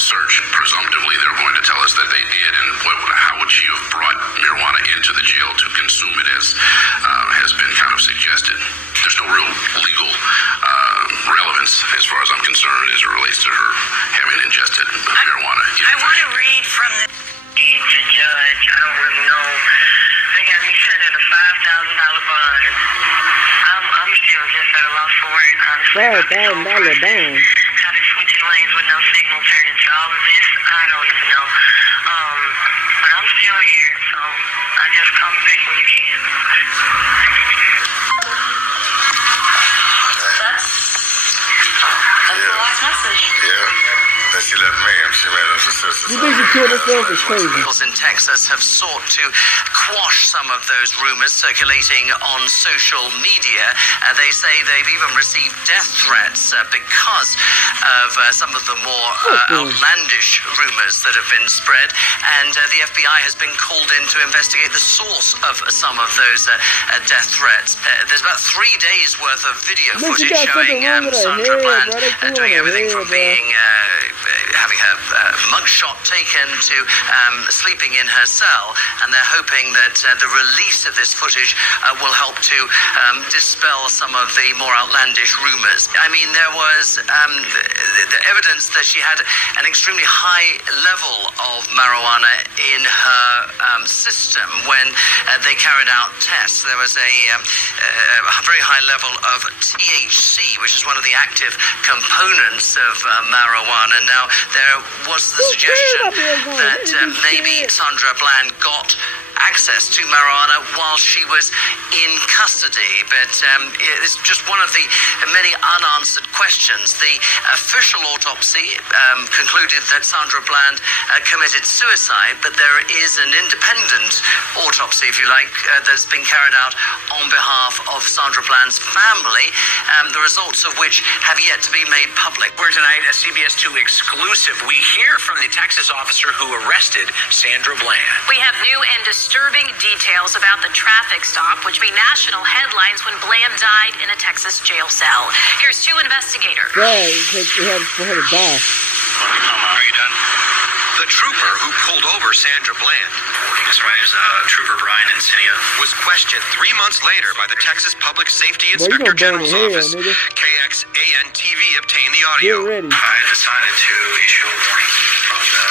search. Presumptively, they're going to tell us that they did, and how would she have brought marijuana into the jail to consume it, as has been kind of suggested. There's no real legal relevance, as far as I'm concerned, as it relates to her having ingested marijuana. I want to read from the judge. I don't really know. They got me set at a $5,000 bond. I'm still just at a loss for words, honestly. $5,000 down. How they switching lanes with no signal turning to all of this, I don't even know. But I'm still here, so I just come back when you can. That's the last message. Yeah. And she left me, and she made us a sister. You think she killed herself? It's crazy. In Texas have sought to quash some of those rumors circulating on social media. They say they've even received death threats because of some of the more outlandish rumors that have been spread. And the FBI has been called in to investigate the source of some of those death threats. There's about 3 days worth of video footage showing Sandra Bland doing everything from being having her mugshot taken to sleeping in her cell, and they're hoping that the release of this footage will help to dispel some of the more outlandish rumors. I mean, there was the evidence that she had an extremely high level of marijuana in her system when they carried out tests. There was a very high level of THC, which is one of the active components of marijuana. Now, there was the suggestion that maybe Sandra Bland got access to marijuana while she was in custody, but it's just one of the many unanswered questions. The official autopsy concluded that Sandra Bland committed suicide, but there is an independent autopsy, if you like, that's been carried out on behalf of Sandra Bland's family, the results of which have yet to be made public. We're tonight a CBS 2 exclusive. We hear from the Texas officer who arrested Sandra Bland. We have new and disturbing details about the traffic stop, which made national headlines when Bland died in a Texas jail cell. Here's 2 investigators. Right, for her to die. Are you done? The trooper who pulled over Sandra Bland, his name is Trooper Brian Encinia, was questioned 3 months later by the Texas Public Safety Inspector General's office. KXAN-TV obtained the audio. I decided to issue a warning from the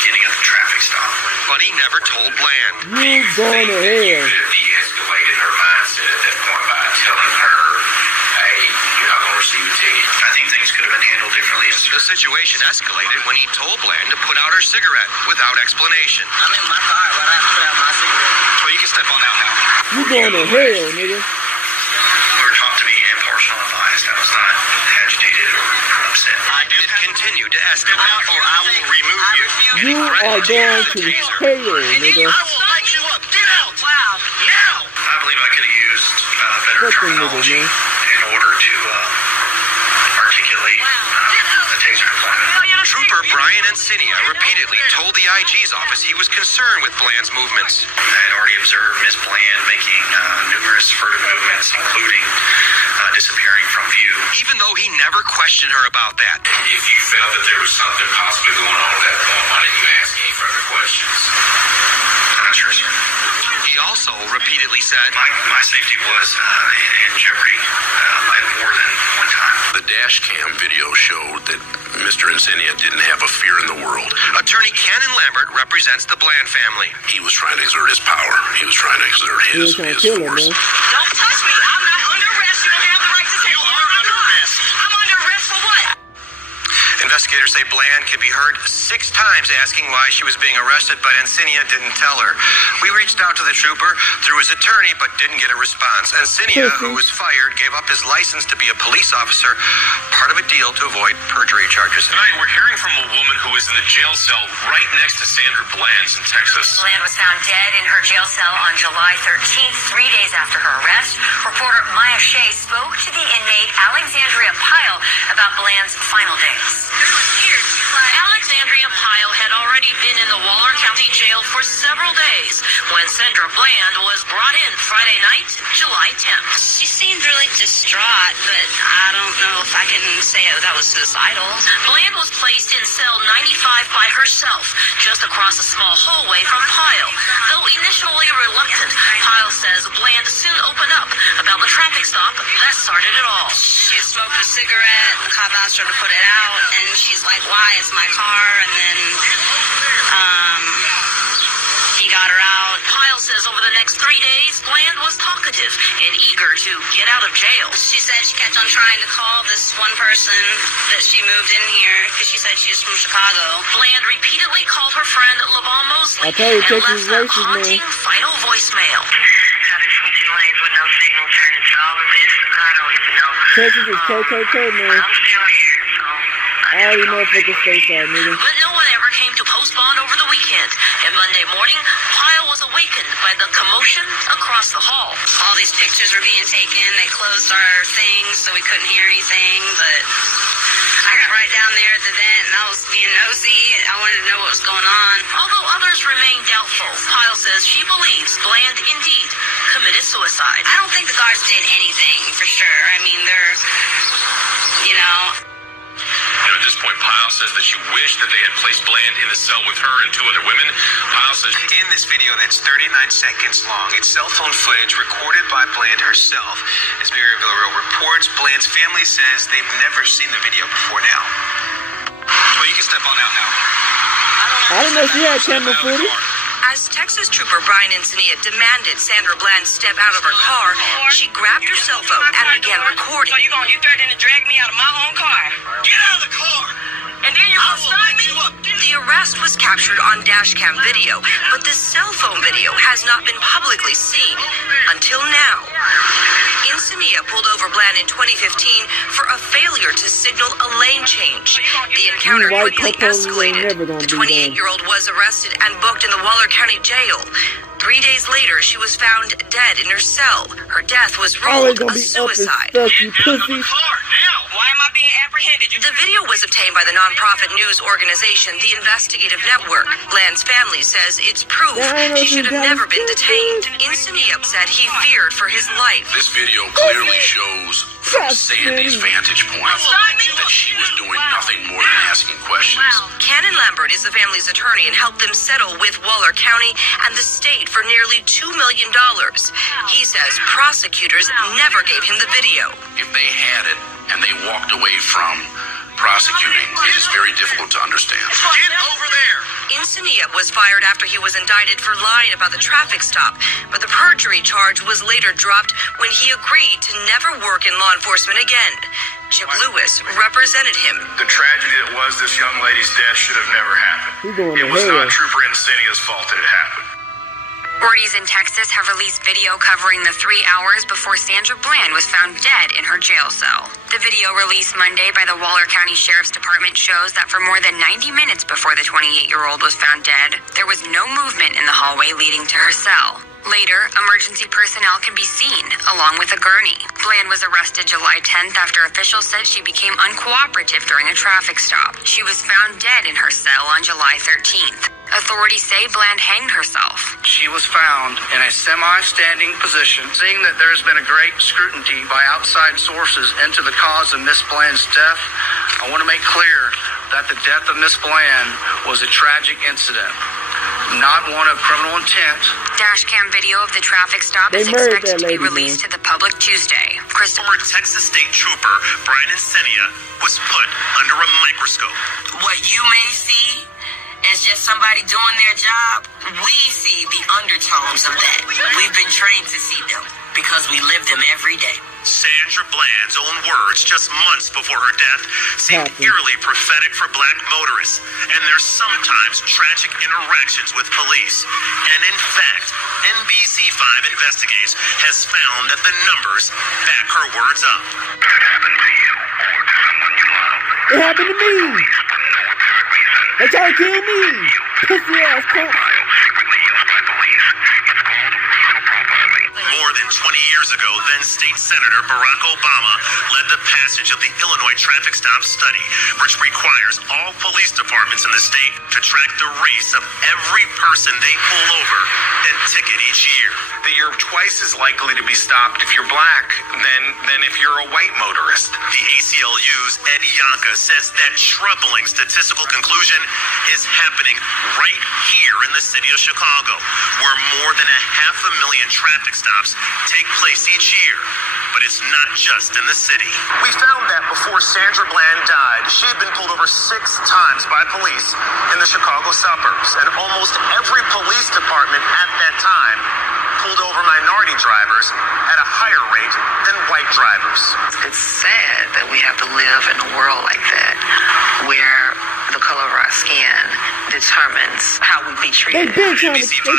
beginning of the traffic stop. But he never told Bland. You going to hell. De-escalated her mindset at that point by telling her, hey, you're not going to receive a ticket. I think things could have been handled differently. The situation escalated when he told Bland to put out her cigarette without explanation. I'm in my car, but I put out my cigarette. Well, you can step on out now. You going to hell, nigga. We were taught to be impartial and biased. I was not agitated or upset. It continued to escalate, or I will remove you. You are going to hell, nigga. I will light you up. Get out. Wow. Now! I believe I could have used better terminology in order to articulate the taser deployment. Trooper Brian Encinia repeatedly told the IG's office he was concerned with Bland's movements. I had already observed Ms. Bland making numerous furtive movements, including disappearing from view. Even though he never questioned her about that. If you felt that there was something possibly going on at that point, why didn't you ask any further questions? I'm not sure, sir. He also repeatedly said, My safety was in jeopardy more than one time. The dash cam video showed that Mr. Encinia didn't have a fear in the world. Attorney Cannon Lambert represents the Bland family. He was trying to exert his power. He was trying to exert his force. Don't touch me. I'm not under arrest. You don't have the right to take me. You are under arrest. investigators say Bland could be heard 6 times asking why she was being arrested, but Encinia didn't tell her. We reached out to the trooper through his attorney, but didn't get a response. Encinia, who was fired, gave up his license to be a police officer, part of a deal to avoid perjury charges. Tonight, we're hearing from a woman who is in the jail cell right next to Sandra Bland's in Texas. Bland was found dead in her jail cell on July 13th, 3 days after her arrest. Reporter Maya Shea spoke to the inmate Alexandria Pyle about Bland's final days. Alexandria Pyle had already been in the Waller County Jail for several days when Sandra Bland was brought in Friday night, July 10th. She seemed really distraught, but I don't know if I can say that was suicidal. Bland was placed in cell 95 by herself, just across a small hallway from Pyle. Though initially reluctant, Pyle says Bland soon opened up about the traffic stop that started it all. She smoked a cigarette, the cop asked her to put it out, and she's like, why? It's my car. And then he got her out. Pyle says over the next 3 days, Bland was talkative and eager to get out of jail. She said she kept on trying to call this one person that she moved in here because she said she was from Chicago. Bland repeatedly called her friend LaVon Mosley and left a haunting final voicemail. With no signal turning to all of this, I don't even know. Texas is KKK, man. I'm still here, so I already know if they can say so, nigga. But no one ever came to post bond over the weekend. And Monday morning, Pyle was awakened by the commotion across the hall. All these pictures were being taken. They closed our things so we couldn't hear anything, but I got right down there at the vent and I was being nosy. I wanted to know what was going on. Although others remain doubtful, Pyle says she believes Bland indeed committed suicide. I don't think the guards did anything, for sure. I mean, they're, you know. At this point, Pyle says that she wished that they had placed Bland in the cell with her and 2 other women. Pyle says, in this video that's 39 seconds long, it's cell phone footage recorded by Bland herself. As Mary Villarreal reports, Bland's family says they've never seen the video before now. well, you can step on out now. I didn't know she had camera footage. As Texas Trooper Brian Encinia demanded Sandra Bland step out of her car, she grabbed her cell phone and began recording. So you threatening to drag me out of my own car? Get out of the car! And then you're gonna stop me? The arrest was captured on dashcam video, but this cell phone video has not been publicly seen until now. Encinia pulled over Bland in 2015 for a failure to signal a lane change. The encounter quickly escalated. The 28-year-old was arrested and booked in the Waller County Jail. 3 days later, she was found dead in her cell. Her death was ruled a suicide. Why am I being apprehended? The video was obtained by the nonprofit news organization, The Investigative Network. Bland's family says it's proof she should have never been detained. Encinia said he feared for his life. This video clearly shows from Sandy's vantage point that she was doing nothing more than asking questions. Cannon Lambert is the family's attorney and helped them settle with Waller County and the state for nearly $2 million. He says prosecutors never gave him the video. If they had it and they walked away from prosecuting, it is very difficult to understand. Get over there! Encinia was fired after he was indicted for lying about the traffic stop, but the perjury charge was later dropped when he agreed to never work in law enforcement again. Chip Lewis represented him. The tragedy that was this young lady's death should have never happened. It was not Trooper Encinia's fault that it happened. Authorities in Texas have released video covering the 3 hours before Sandra Bland was found dead in her jail cell. The video released Monday by the Waller County Sheriff's Department shows that for more than 90 minutes before the 28-year-old was found dead, there was no movement in the hallway leading to her cell. Later, emergency personnel can be seen, along with a gurney. Bland was arrested July 10th after officials said she became uncooperative during a traffic stop. She was found dead in her cell on July 13th. Authorities say Bland hanged herself. She was found in a semi-standing position. Seeing that there has been a great scrutiny by outside sources into the cause of Miss Bland's death, I want to make clear that the death of Miss Bland was a tragic incident, not one of criminal intent. Dashcam video of the traffic stop is expected to be released to the public Tuesday. Former Texas State Trooper Brian Encinia was put under a microscope. What you may see as just somebody doing their job, we see the undertones of that. We've been trained to see them. because we live them every day. Sandra Bland's own words just months before her death seemed eerily prophetic for black motorists and their sometimes tragic interactions with police. And in fact, NBC5 Investigates has found that the numbers back her words up. It happened to me. They tried to kill me. Pussy ass cunt. More than 20 years ago, then State Senator Barack Obama led the passage of the Illinois Traffic Stop Study, which requires all police departments in the state to track the race of every person they pull over and ticket each year. That you're twice as likely to be stopped if you're black than if you're a white motorist. The ACLU's Ed Yonka says that troubling statistical conclusion is happening right here in the city of Chicago, where more than 500,000 traffic stops take place each year. But it's not just in the city. We found that before Sandra Bland died, she had been pulled over 6 times by police in the Chicago suburbs. And almost every police department at that time pulled over minority drivers at a higher rate than white drivers. It's sad that we have to live in a world like that, where the color of our skin determines how we be treated. They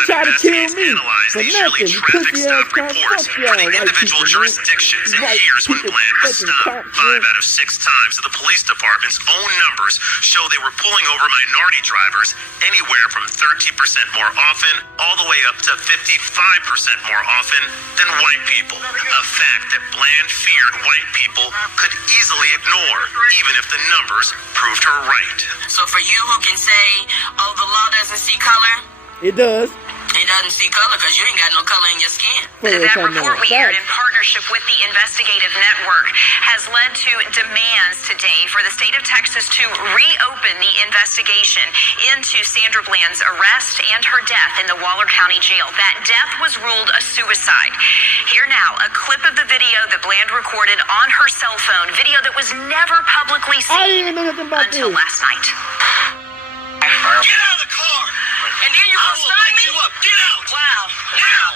try to kill me for nothing. You pussy ass cunt. Fuck y'all. For the individual jurisdictions and years when Bland was stopped, 5 out of 6 times of the police department's own numbers show they were pulling over minority drivers anywhere from 30% more often all the way up to 55% more often than white people. A fact that Bland feared white people could easily ignore, even if the numbers proved her right. So for you who can say, oh, the law doesn't see color, it does. It doesn't see color because you ain't got no color in your skin. That report we aired in partnership with the Investigative Network has led to demands today for the state of Texas to reopen the investigation into Sandra Bland's arrest and her death in the Waller County Jail. That death was ruled a suicide. Here now, a clip of the video that Bland recorded on her cell phone, video that was never publicly seen until last night. Get out of the car! And then you gonna stop me? You up. Get out! Wow. Now!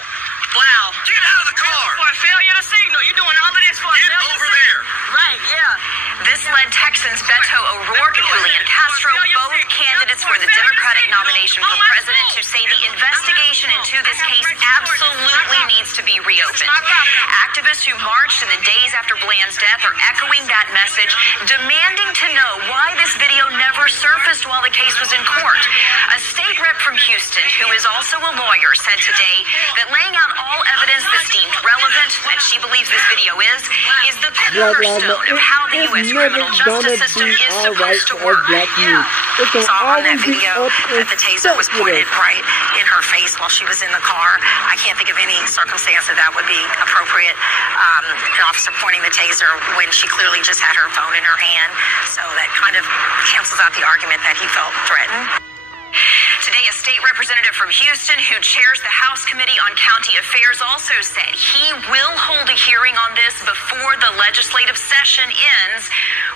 Wow. Get out of the car! For a failure to signal. You're doing all of this for a Get failure over to signal. there! Right, yeah. This led Texans Beto O'Rourke and Julian Castro, both candidates for the Democratic nomination for president, to say the investigation into this case absolutely needs to be reopened. Activists who marched in the days after Bland's death are echoing that message, demanding to know why this video never surfaced while the case was in court. A state rep from Houston, who is also a lawyer, said today that laying out all evidence that's deemed relevant, and she believes this video is the cornerstone of how the U.S. criminal justice system is supposed to work. Saw on that video that the taser was pointed right in her face while she was in the car. I can't think of any circumstance that would be appropriate. An officer pointing the taser when she clearly just had her phone in her hand. So that kind of cancels out the argument that he felt threatened. Today, a state representative from Houston who chairs the House Committee on County Affairs also said he will hold a hearing on this before the legislative session ends,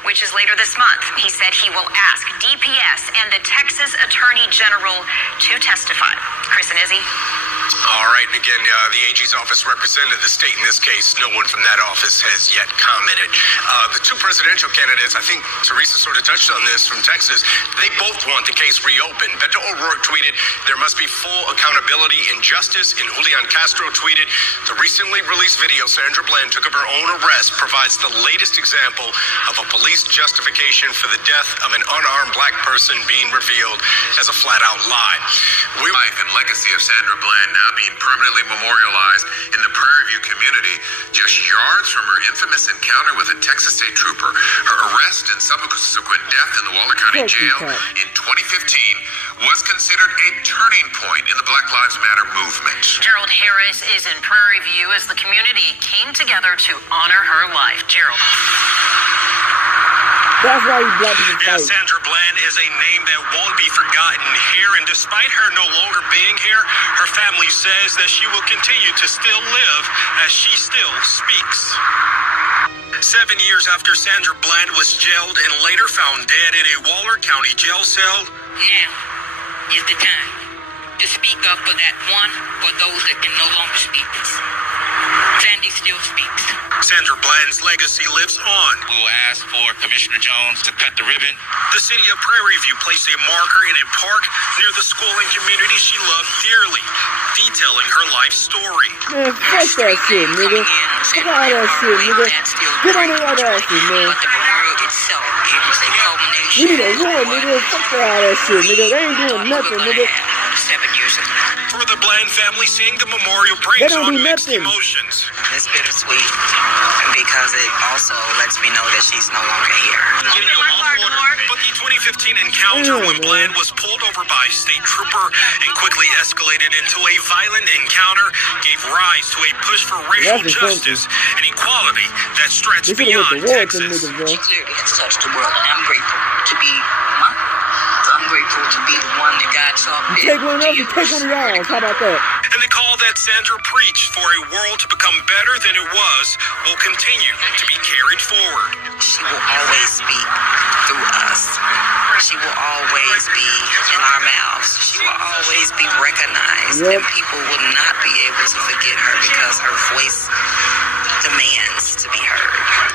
which is later this month. He said he will ask DPS and the Texas Attorney General to testify. Chris and Izzy. All right, and again, the AG's office represented the state in this case. No one from that office has yet commented. The 2 presidential candidates, I think Teresa sort of touched on this, from Texas, they both want the case reopened. Beto O'Rourke tweeted, there must be full accountability and justice. And Julian Castro tweeted, the recently released video Sandra Bland took of her own arrest provides the latest example of a police justification for the death of an unarmed black person being revealed as a flat-out lie. Life and legacy of Sandra Bland now being permanently memorialized in the Prairie View community, just yards from her infamous encounter with a Texas state trooper. Her arrest and subsequent death in the Waller County Jail in 2015 was considered a turning point in the Black Lives Matter movement. Gerald Harris is in Prairie View as the community came together to honor her life. Gerald. That's why you black people fight. Sandra Bland is a name that won't be forgotten here, and despite her no longer being here, her family says that she will continue to still live as she still speaks. 7 years after Sandra Bland was jailed and later found dead in a Waller County jail cell, Now is the time to speak up for that one or those that can no longer speak this. Sandy still speaks. Sandra Bland's legacy lives on. We will ask for Commissioner Jones to cut the ribbon. The city of Prairie View placed a marker in a park near the school and community she loved dearly, detailing her life story. Man, fuck that shit, nigga. Fuck all that shit, nigga. Get on the other ass, man. But the memorial itself, it was a culmination. We need a war, nigga. Fuck all that shit, nigga. They ain't doing nothing, nigga. 7 years ago. For the Bland family, seeing the memorial brings on mixed emotions. It's bittersweet because it also lets me know that she's no longer here. But the 2015 encounter when Bland was pulled over by a state trooper and quickly escalated into a violent encounter gave rise to a push for racial justice and equality that stretched beyond Texas. She clearly has touched the world, and I'm grateful to be grateful to be the one that God saw fit. Take one of y'all. How about that? And the call that Sandra preached for a world to become better than it was will continue to be carried forward. She will always speak through us. She will always be in our mouths. She will always be recognized. And people will not be able to forget her because her voice demands to be heard.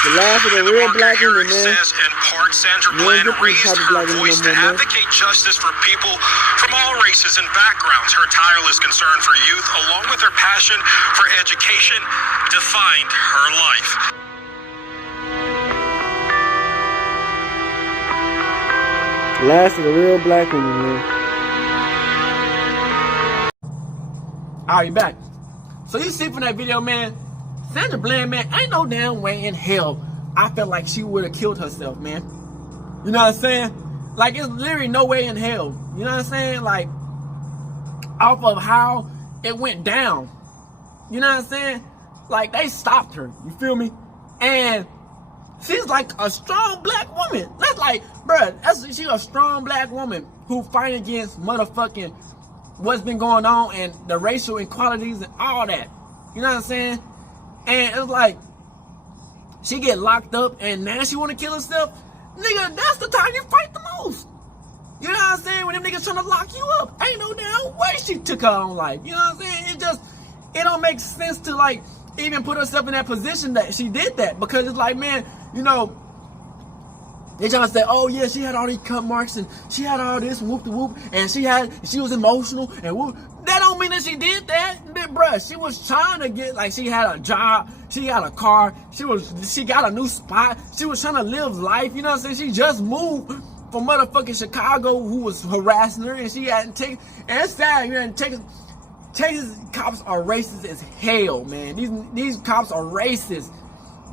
The last of the real black women, man. In part, Sandra Bland raised her voice to advocate justice for people from all races and backgrounds. Her tireless concern for youth, along with her passion for education, defined her life. The last of the real black women, man. Alright, you back. So you see from that video, man, Sandra Bland, man, ain't no damn way in hell I felt like she would have killed herself, man. You know what I'm saying? Like, it's literally no way in hell. You know what I'm saying? Like, off of how it went down. You know what I'm saying? Like, they stopped her. You feel me? And she's like a strong black woman. That's like, bruh, she's a strong black woman who fight against motherfucking what's been going on and the racial inequalities and all that. You know what I'm saying? And it's like, she get locked up and now she want to kill herself. Nigga, that's the time you fight the most. You know what I'm saying? When them niggas trying to lock you up. Ain't no damn way she took her own life. You know what I'm saying? It don't make sense to like even put herself in that position that she did that. Because it's like, man, you know, they trying to say, oh yeah, she had all these cut marks and she had all this whoop de whoop and she was emotional and whoop. That don't mean that she did that, bruh. She was trying to get, like, she had a job, she got a car, she got a new spot, she was trying to live life, you know what I'm saying? She just moved from motherfucking Chicago, who was harassing her, and she hadn't taken, and it's sad, you know, Texas cops are racist as hell, man. These cops are racist,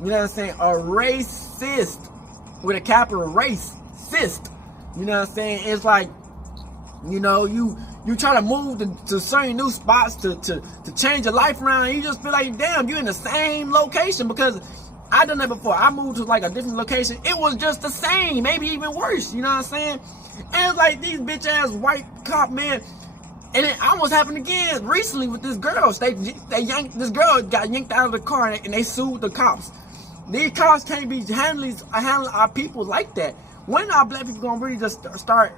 you know what I'm saying? Are racist, with a capital racist, you know what I'm saying? It's like, you know, you try to move to certain new spots to change your life around, and you just feel like, damn, you're in the same location. Because I done that before. I moved to like a different location. It was just the same, maybe even worse. You know what I'm saying? And it's like these bitch ass white cop, man. And it almost happened again recently with this girl. This girl got yanked out of the car and they sued the cops. These cops can't be handling our people like that. When are black people gonna really just start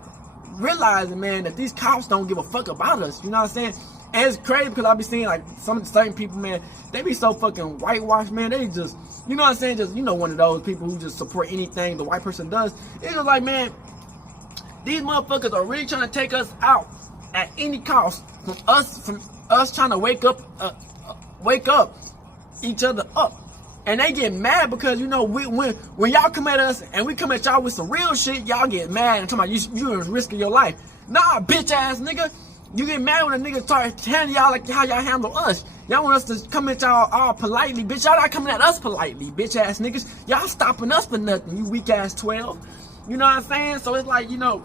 realizing, man, that these cops don't give a fuck about us? You know what I'm saying? And it's crazy because I be seeing like some certain people, man, they be so fucking whitewashed, man. They just, you know what I'm saying? Just, you know, one of those people who just support anything the white person does. It's just like, man, these motherfuckers are really trying to take us out at any cost from us trying to wake up each other up. And they get mad because, you know, when y'all come at us and we come at y'all with some real shit, y'all get mad and talking about you risking your life. Nah, bitch ass nigga. You get mad when a nigga start telling y'all like how y'all handle us. Y'all want us to come at y'all all politely. Bitch, y'all not coming at us politely, bitch ass niggas. Y'all stopping us for nothing, you weak ass 12. You know what I'm saying? So it's like, you know,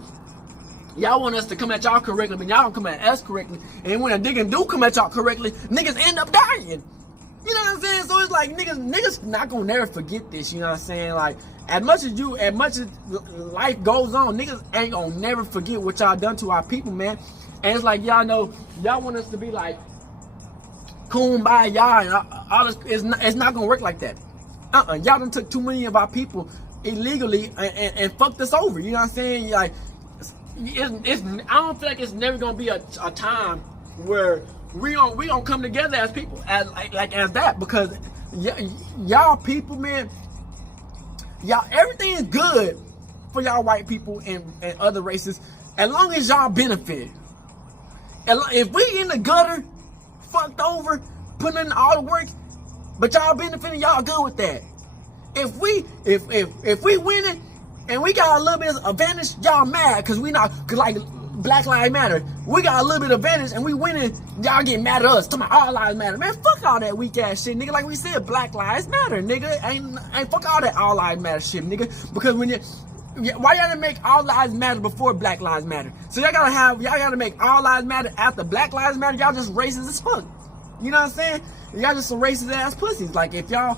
y'all want us to come at y'all correctly, but y'all don't come at us correctly. And when a nigga do come at y'all correctly, niggas end up dying. You know what I'm saying? So it's like niggas not gonna never forget this, you know what I'm saying? Like, as much as life goes on, niggas ain't gonna never forget what y'all done to our people, man. And it's like, y'all know, y'all want us to be like kumbaya and all this. It's not gonna work like that. Y'all done took too many of our people illegally and fucked us over, you know what I'm saying? Like, I don't feel like it's never gonna be a time where we gonna come together as people, as as that, because y'all people, man, y'all, everything is good for y'all white people and other races as long as y'all benefit. If we in the gutter, fucked over, putting in all the work, but y'all benefiting, y'all good with that. If we winning and we got a little bit of advantage, y'all mad because we not, cause like Black Lives Matter, we got a little bit of advantage and we winning, y'all get mad at us. Talking about all lives matter, man. Fuck all that weak ass shit, nigga. Like we said, Black Lives Matter, nigga. Ain't fuck all that all lives matter shit, nigga. Because when you, why y'all didn't make all lives matter before Black Lives Matter? So y'all gotta make all lives matter after Black Lives Matter. Y'all just racist as fuck. You know what I'm saying? Y'all just some racist ass pussies. Like if y'all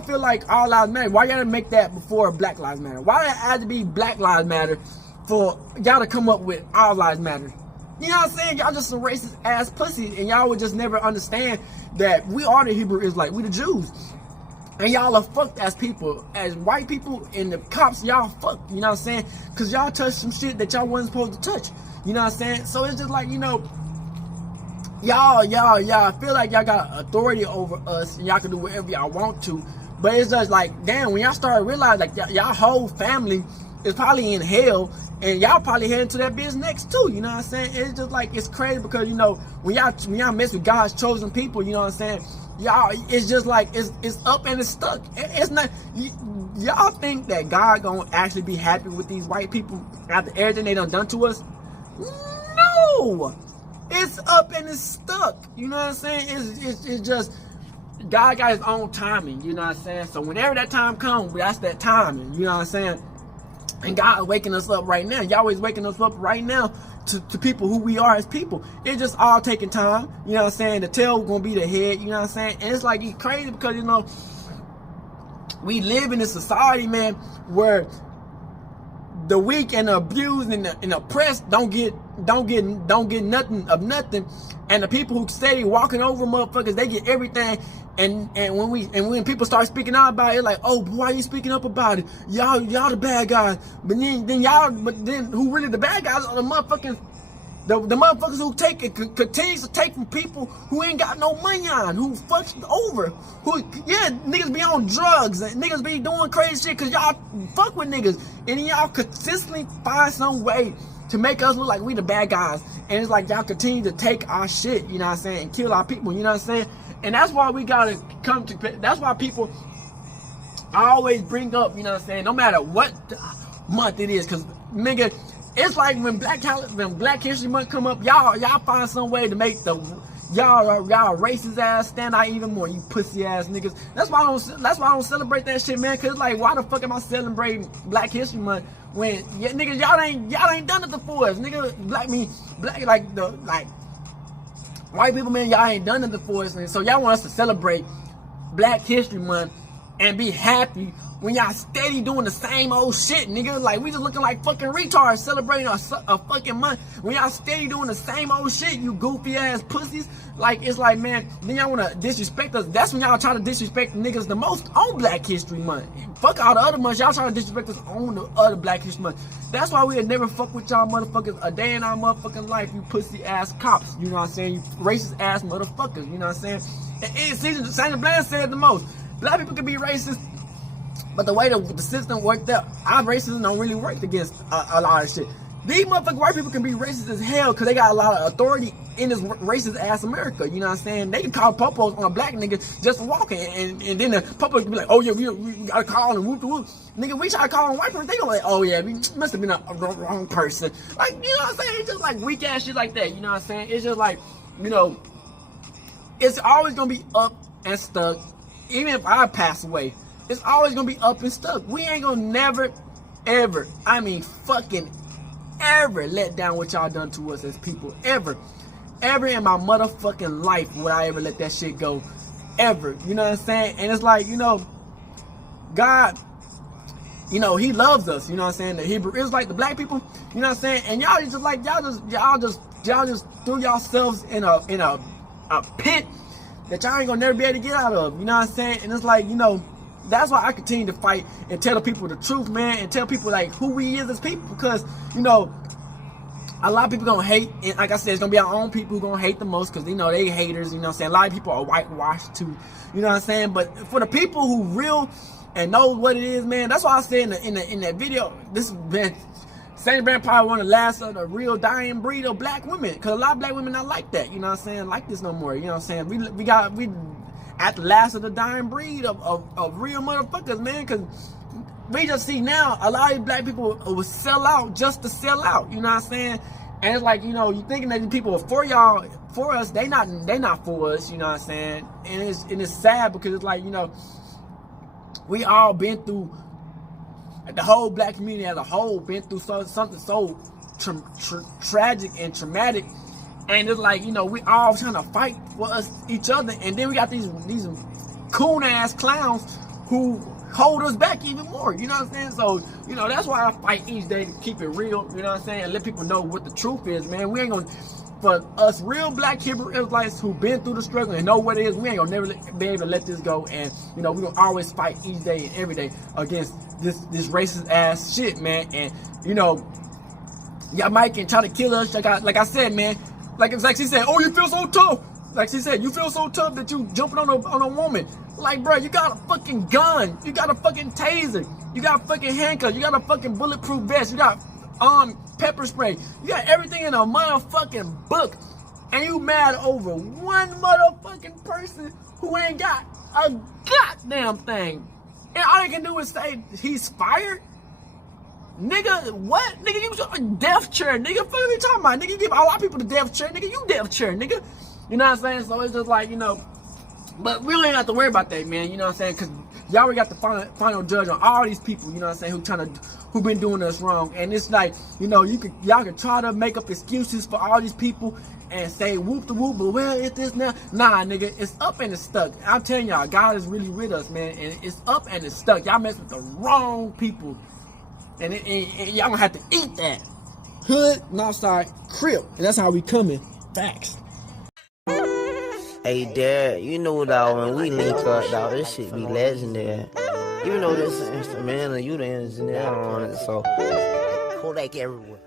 feel like all lives matter, why y'all didn't make that before Black Lives Matter? Why did it have to be Black Lives Matter for y'all to come up with all lives matter? You know what I'm saying? Y'all just some racist ass pussies, and y'all would just never understand that we are the Hebrew Israelites, we the Jews. And y'all are fucked as people, as white people, and the cops, y'all fucked, you know what I'm saying? Cause y'all touched some shit that y'all wasn't supposed to touch. You know what I'm saying? So it's just like, you know, y'all feel like y'all got authority over us and y'all can do whatever y'all want to. But it's just like, damn, when y'all start realizing like y'all whole family is probably in hell and y'all probably heading to that bitch next too, you know what I'm saying? It's just like, it's crazy because, you know, when y'all mess with God's chosen people, you know what I'm saying? Y'all, it's just like, it's up and it's stuck. It's not, y'all think that God gonna actually be happy with these white people after everything they done to us? No! It's up and it's stuck. You know what I'm saying? It's just, God got his own timing, you know what I'm saying? So whenever that time comes, that's that timing, you know what I'm saying? And God is waking us up right now. Yahweh is waking us up right now to people who we are as people. It's just all taking time, you know what I'm saying? The tail gonna be the head, you know what I'm saying? And it's like, it's crazy because, you know, we live in a society, man, where the weak and the abused and the oppressed don't get nothing of nothing, and the people who steady walking over motherfuckers, they get everything. And when people start speaking out about it, like, oh, why are you speaking up about it? Y'all the bad guys. But then who really the bad guys are the motherfucking the motherfuckers who take it continues to take from people who ain't got no money on, who fucks over, who niggas be on drugs and niggas be doing crazy shit because y'all fuck with niggas, and y'all consistently find some way to make us look like we the bad guys. And it's like y'all continue to take our shit, you know what I'm saying, and kill our people, you know what I'm saying? And that's why we gotta come to, that's why people always bring up, you know what I'm saying, no matter what month it is, because nigga, it's like when Black History Month come up, y'all find some way to make the y'all racist ass stand out even more, you pussy ass niggas. That's why I don't celebrate that shit, man. Cause like, why the fuck am I celebrating Black History Month when niggas y'all ain't done it before us, nigga? White people, man, y'all ain't done it before us, and so y'all want us to celebrate Black History Month and be happy when y'all steady doing the same old shit, nigga. Like, we just looking like fucking retards celebrating a fucking month when y'all steady doing the same old shit, you goofy ass pussies. Like, it's like, man, then y'all want to disrespect us. That's when y'all try to disrespect niggas the most on Black History Month. Fuck all the other months, y'all try to disrespect us on the other Black History Month. That's why we'll never fuck with y'all motherfuckers a day in our motherfucking life, you pussy ass cops, you know what I'm saying? You racist ass motherfuckers, you know what I'm saying? And Sandra Bland said the most. Black people can be racist, but the way the system worked out, our racism don't really work against a lot of shit. These motherfucking white people can be racist as hell because they got a lot of authority in this racist ass America, you know what I'm saying? They can call popos on a black nigga just walking, and then the popos can be like, oh yeah, we gotta call him, whoop whoop. Nigga, we try to call him white person, they gonna like, oh yeah, we must have been a wrong person. Like, you know what I'm saying? It's just like weak ass shit like that, you know what I'm saying? It's just like, you know, it's always gonna be up and stuck. Even if I pass away, it's always gonna be up and stuck. We ain't gonna never, ever, I mean fucking ever let down what y'all done to us as people. Ever in my motherfucking life would I ever let that shit go. Ever. You know what I'm saying? And it's like, you know, God, you know, he loves us, you know what I'm saying? The Hebrew Israelites, the black people, you know what I'm saying? And y'all just like, y'all just threw yourselves in a pit that y'all ain't gonna never be able to get out of, you know what I'm saying? And it's like, you know, that's why I continue to fight and tell the people the truth, man, and tell people like who we is as people, because, you know, a lot of people gonna hate, and like I said, it's gonna be our own people who gonna hate the most because they haters, you know what I'm saying? A lot of people are whitewashed too, you know what I'm saying? But for the people who real and knows what it is, man, that's why I said in that video, this has been Sandra Bland probably one of the last of the real dying breed of black women, because a lot of black women not like that, you know what I'm saying? Like this no more, you know what I'm saying? We at the last of the dying breed of real motherfuckers, man, because we just see now a lot of black people will sell out just to sell out, you know what I'm saying? And it's like, you know, you thinking that these people are for y'all, for us, they not for us, you know what I'm saying? And it's sad because it's like, you know, we all been through, the whole black community as a whole been through something so tragic and traumatic, and it's like, you know, we all trying to fight for each other, and then we got these coon ass clowns who hold us back even more, you know what I'm saying? So, you know, that's why I fight each day to keep it real, you know what I'm saying, and let people know what the truth is, man. We ain't gonna, for us real black Hebrew Israelites who been through the struggle and know what it is, we ain't gonna never be able to let this go. And, you know, we gonna always fight each day and every day against this racist ass shit, man. And, you know, y'all might can try to kill us, like I said, man, like she said, oh, you feel so tough. Like she said, you feel so tough that you jumping on a woman. Like, bro, you got a fucking gun. You got a fucking taser. You got fucking handcuffs. You got a fucking bulletproof vest. You got pepper spray. You got everything in a motherfucking book. And you mad over one motherfucking person who ain't got a goddamn thing. And all you can do is say he's fired? Nigga, what? Nigga, you a death chair, nigga. What are you talking about? Nigga, you give a lot of people the death chair, nigga. You death chair, nigga. You know what I'm saying? So it's just like, you know, but we don't even have to worry about that, man. You know what I'm saying? Because y'all already got the final judge on all these people, you know what I'm saying, who been doing us wrong. And it's like, you know, y'all can try to make up excuses for all these people and say whoop the whoop, but well, it's this now. Nah, nigga, it's up and it's stuck. I'm telling y'all, God is really with us, man. And it's up and it's stuck. Y'all mess with the wrong people. And y'all gonna have to eat that. Hood, Northside, Crip. And that's how we coming. Facts. Hey, Dad, you know, dog, when we link up, dog, this shit be legendary. You know this instrumental, you the engineer on it, so Kodak everywhere.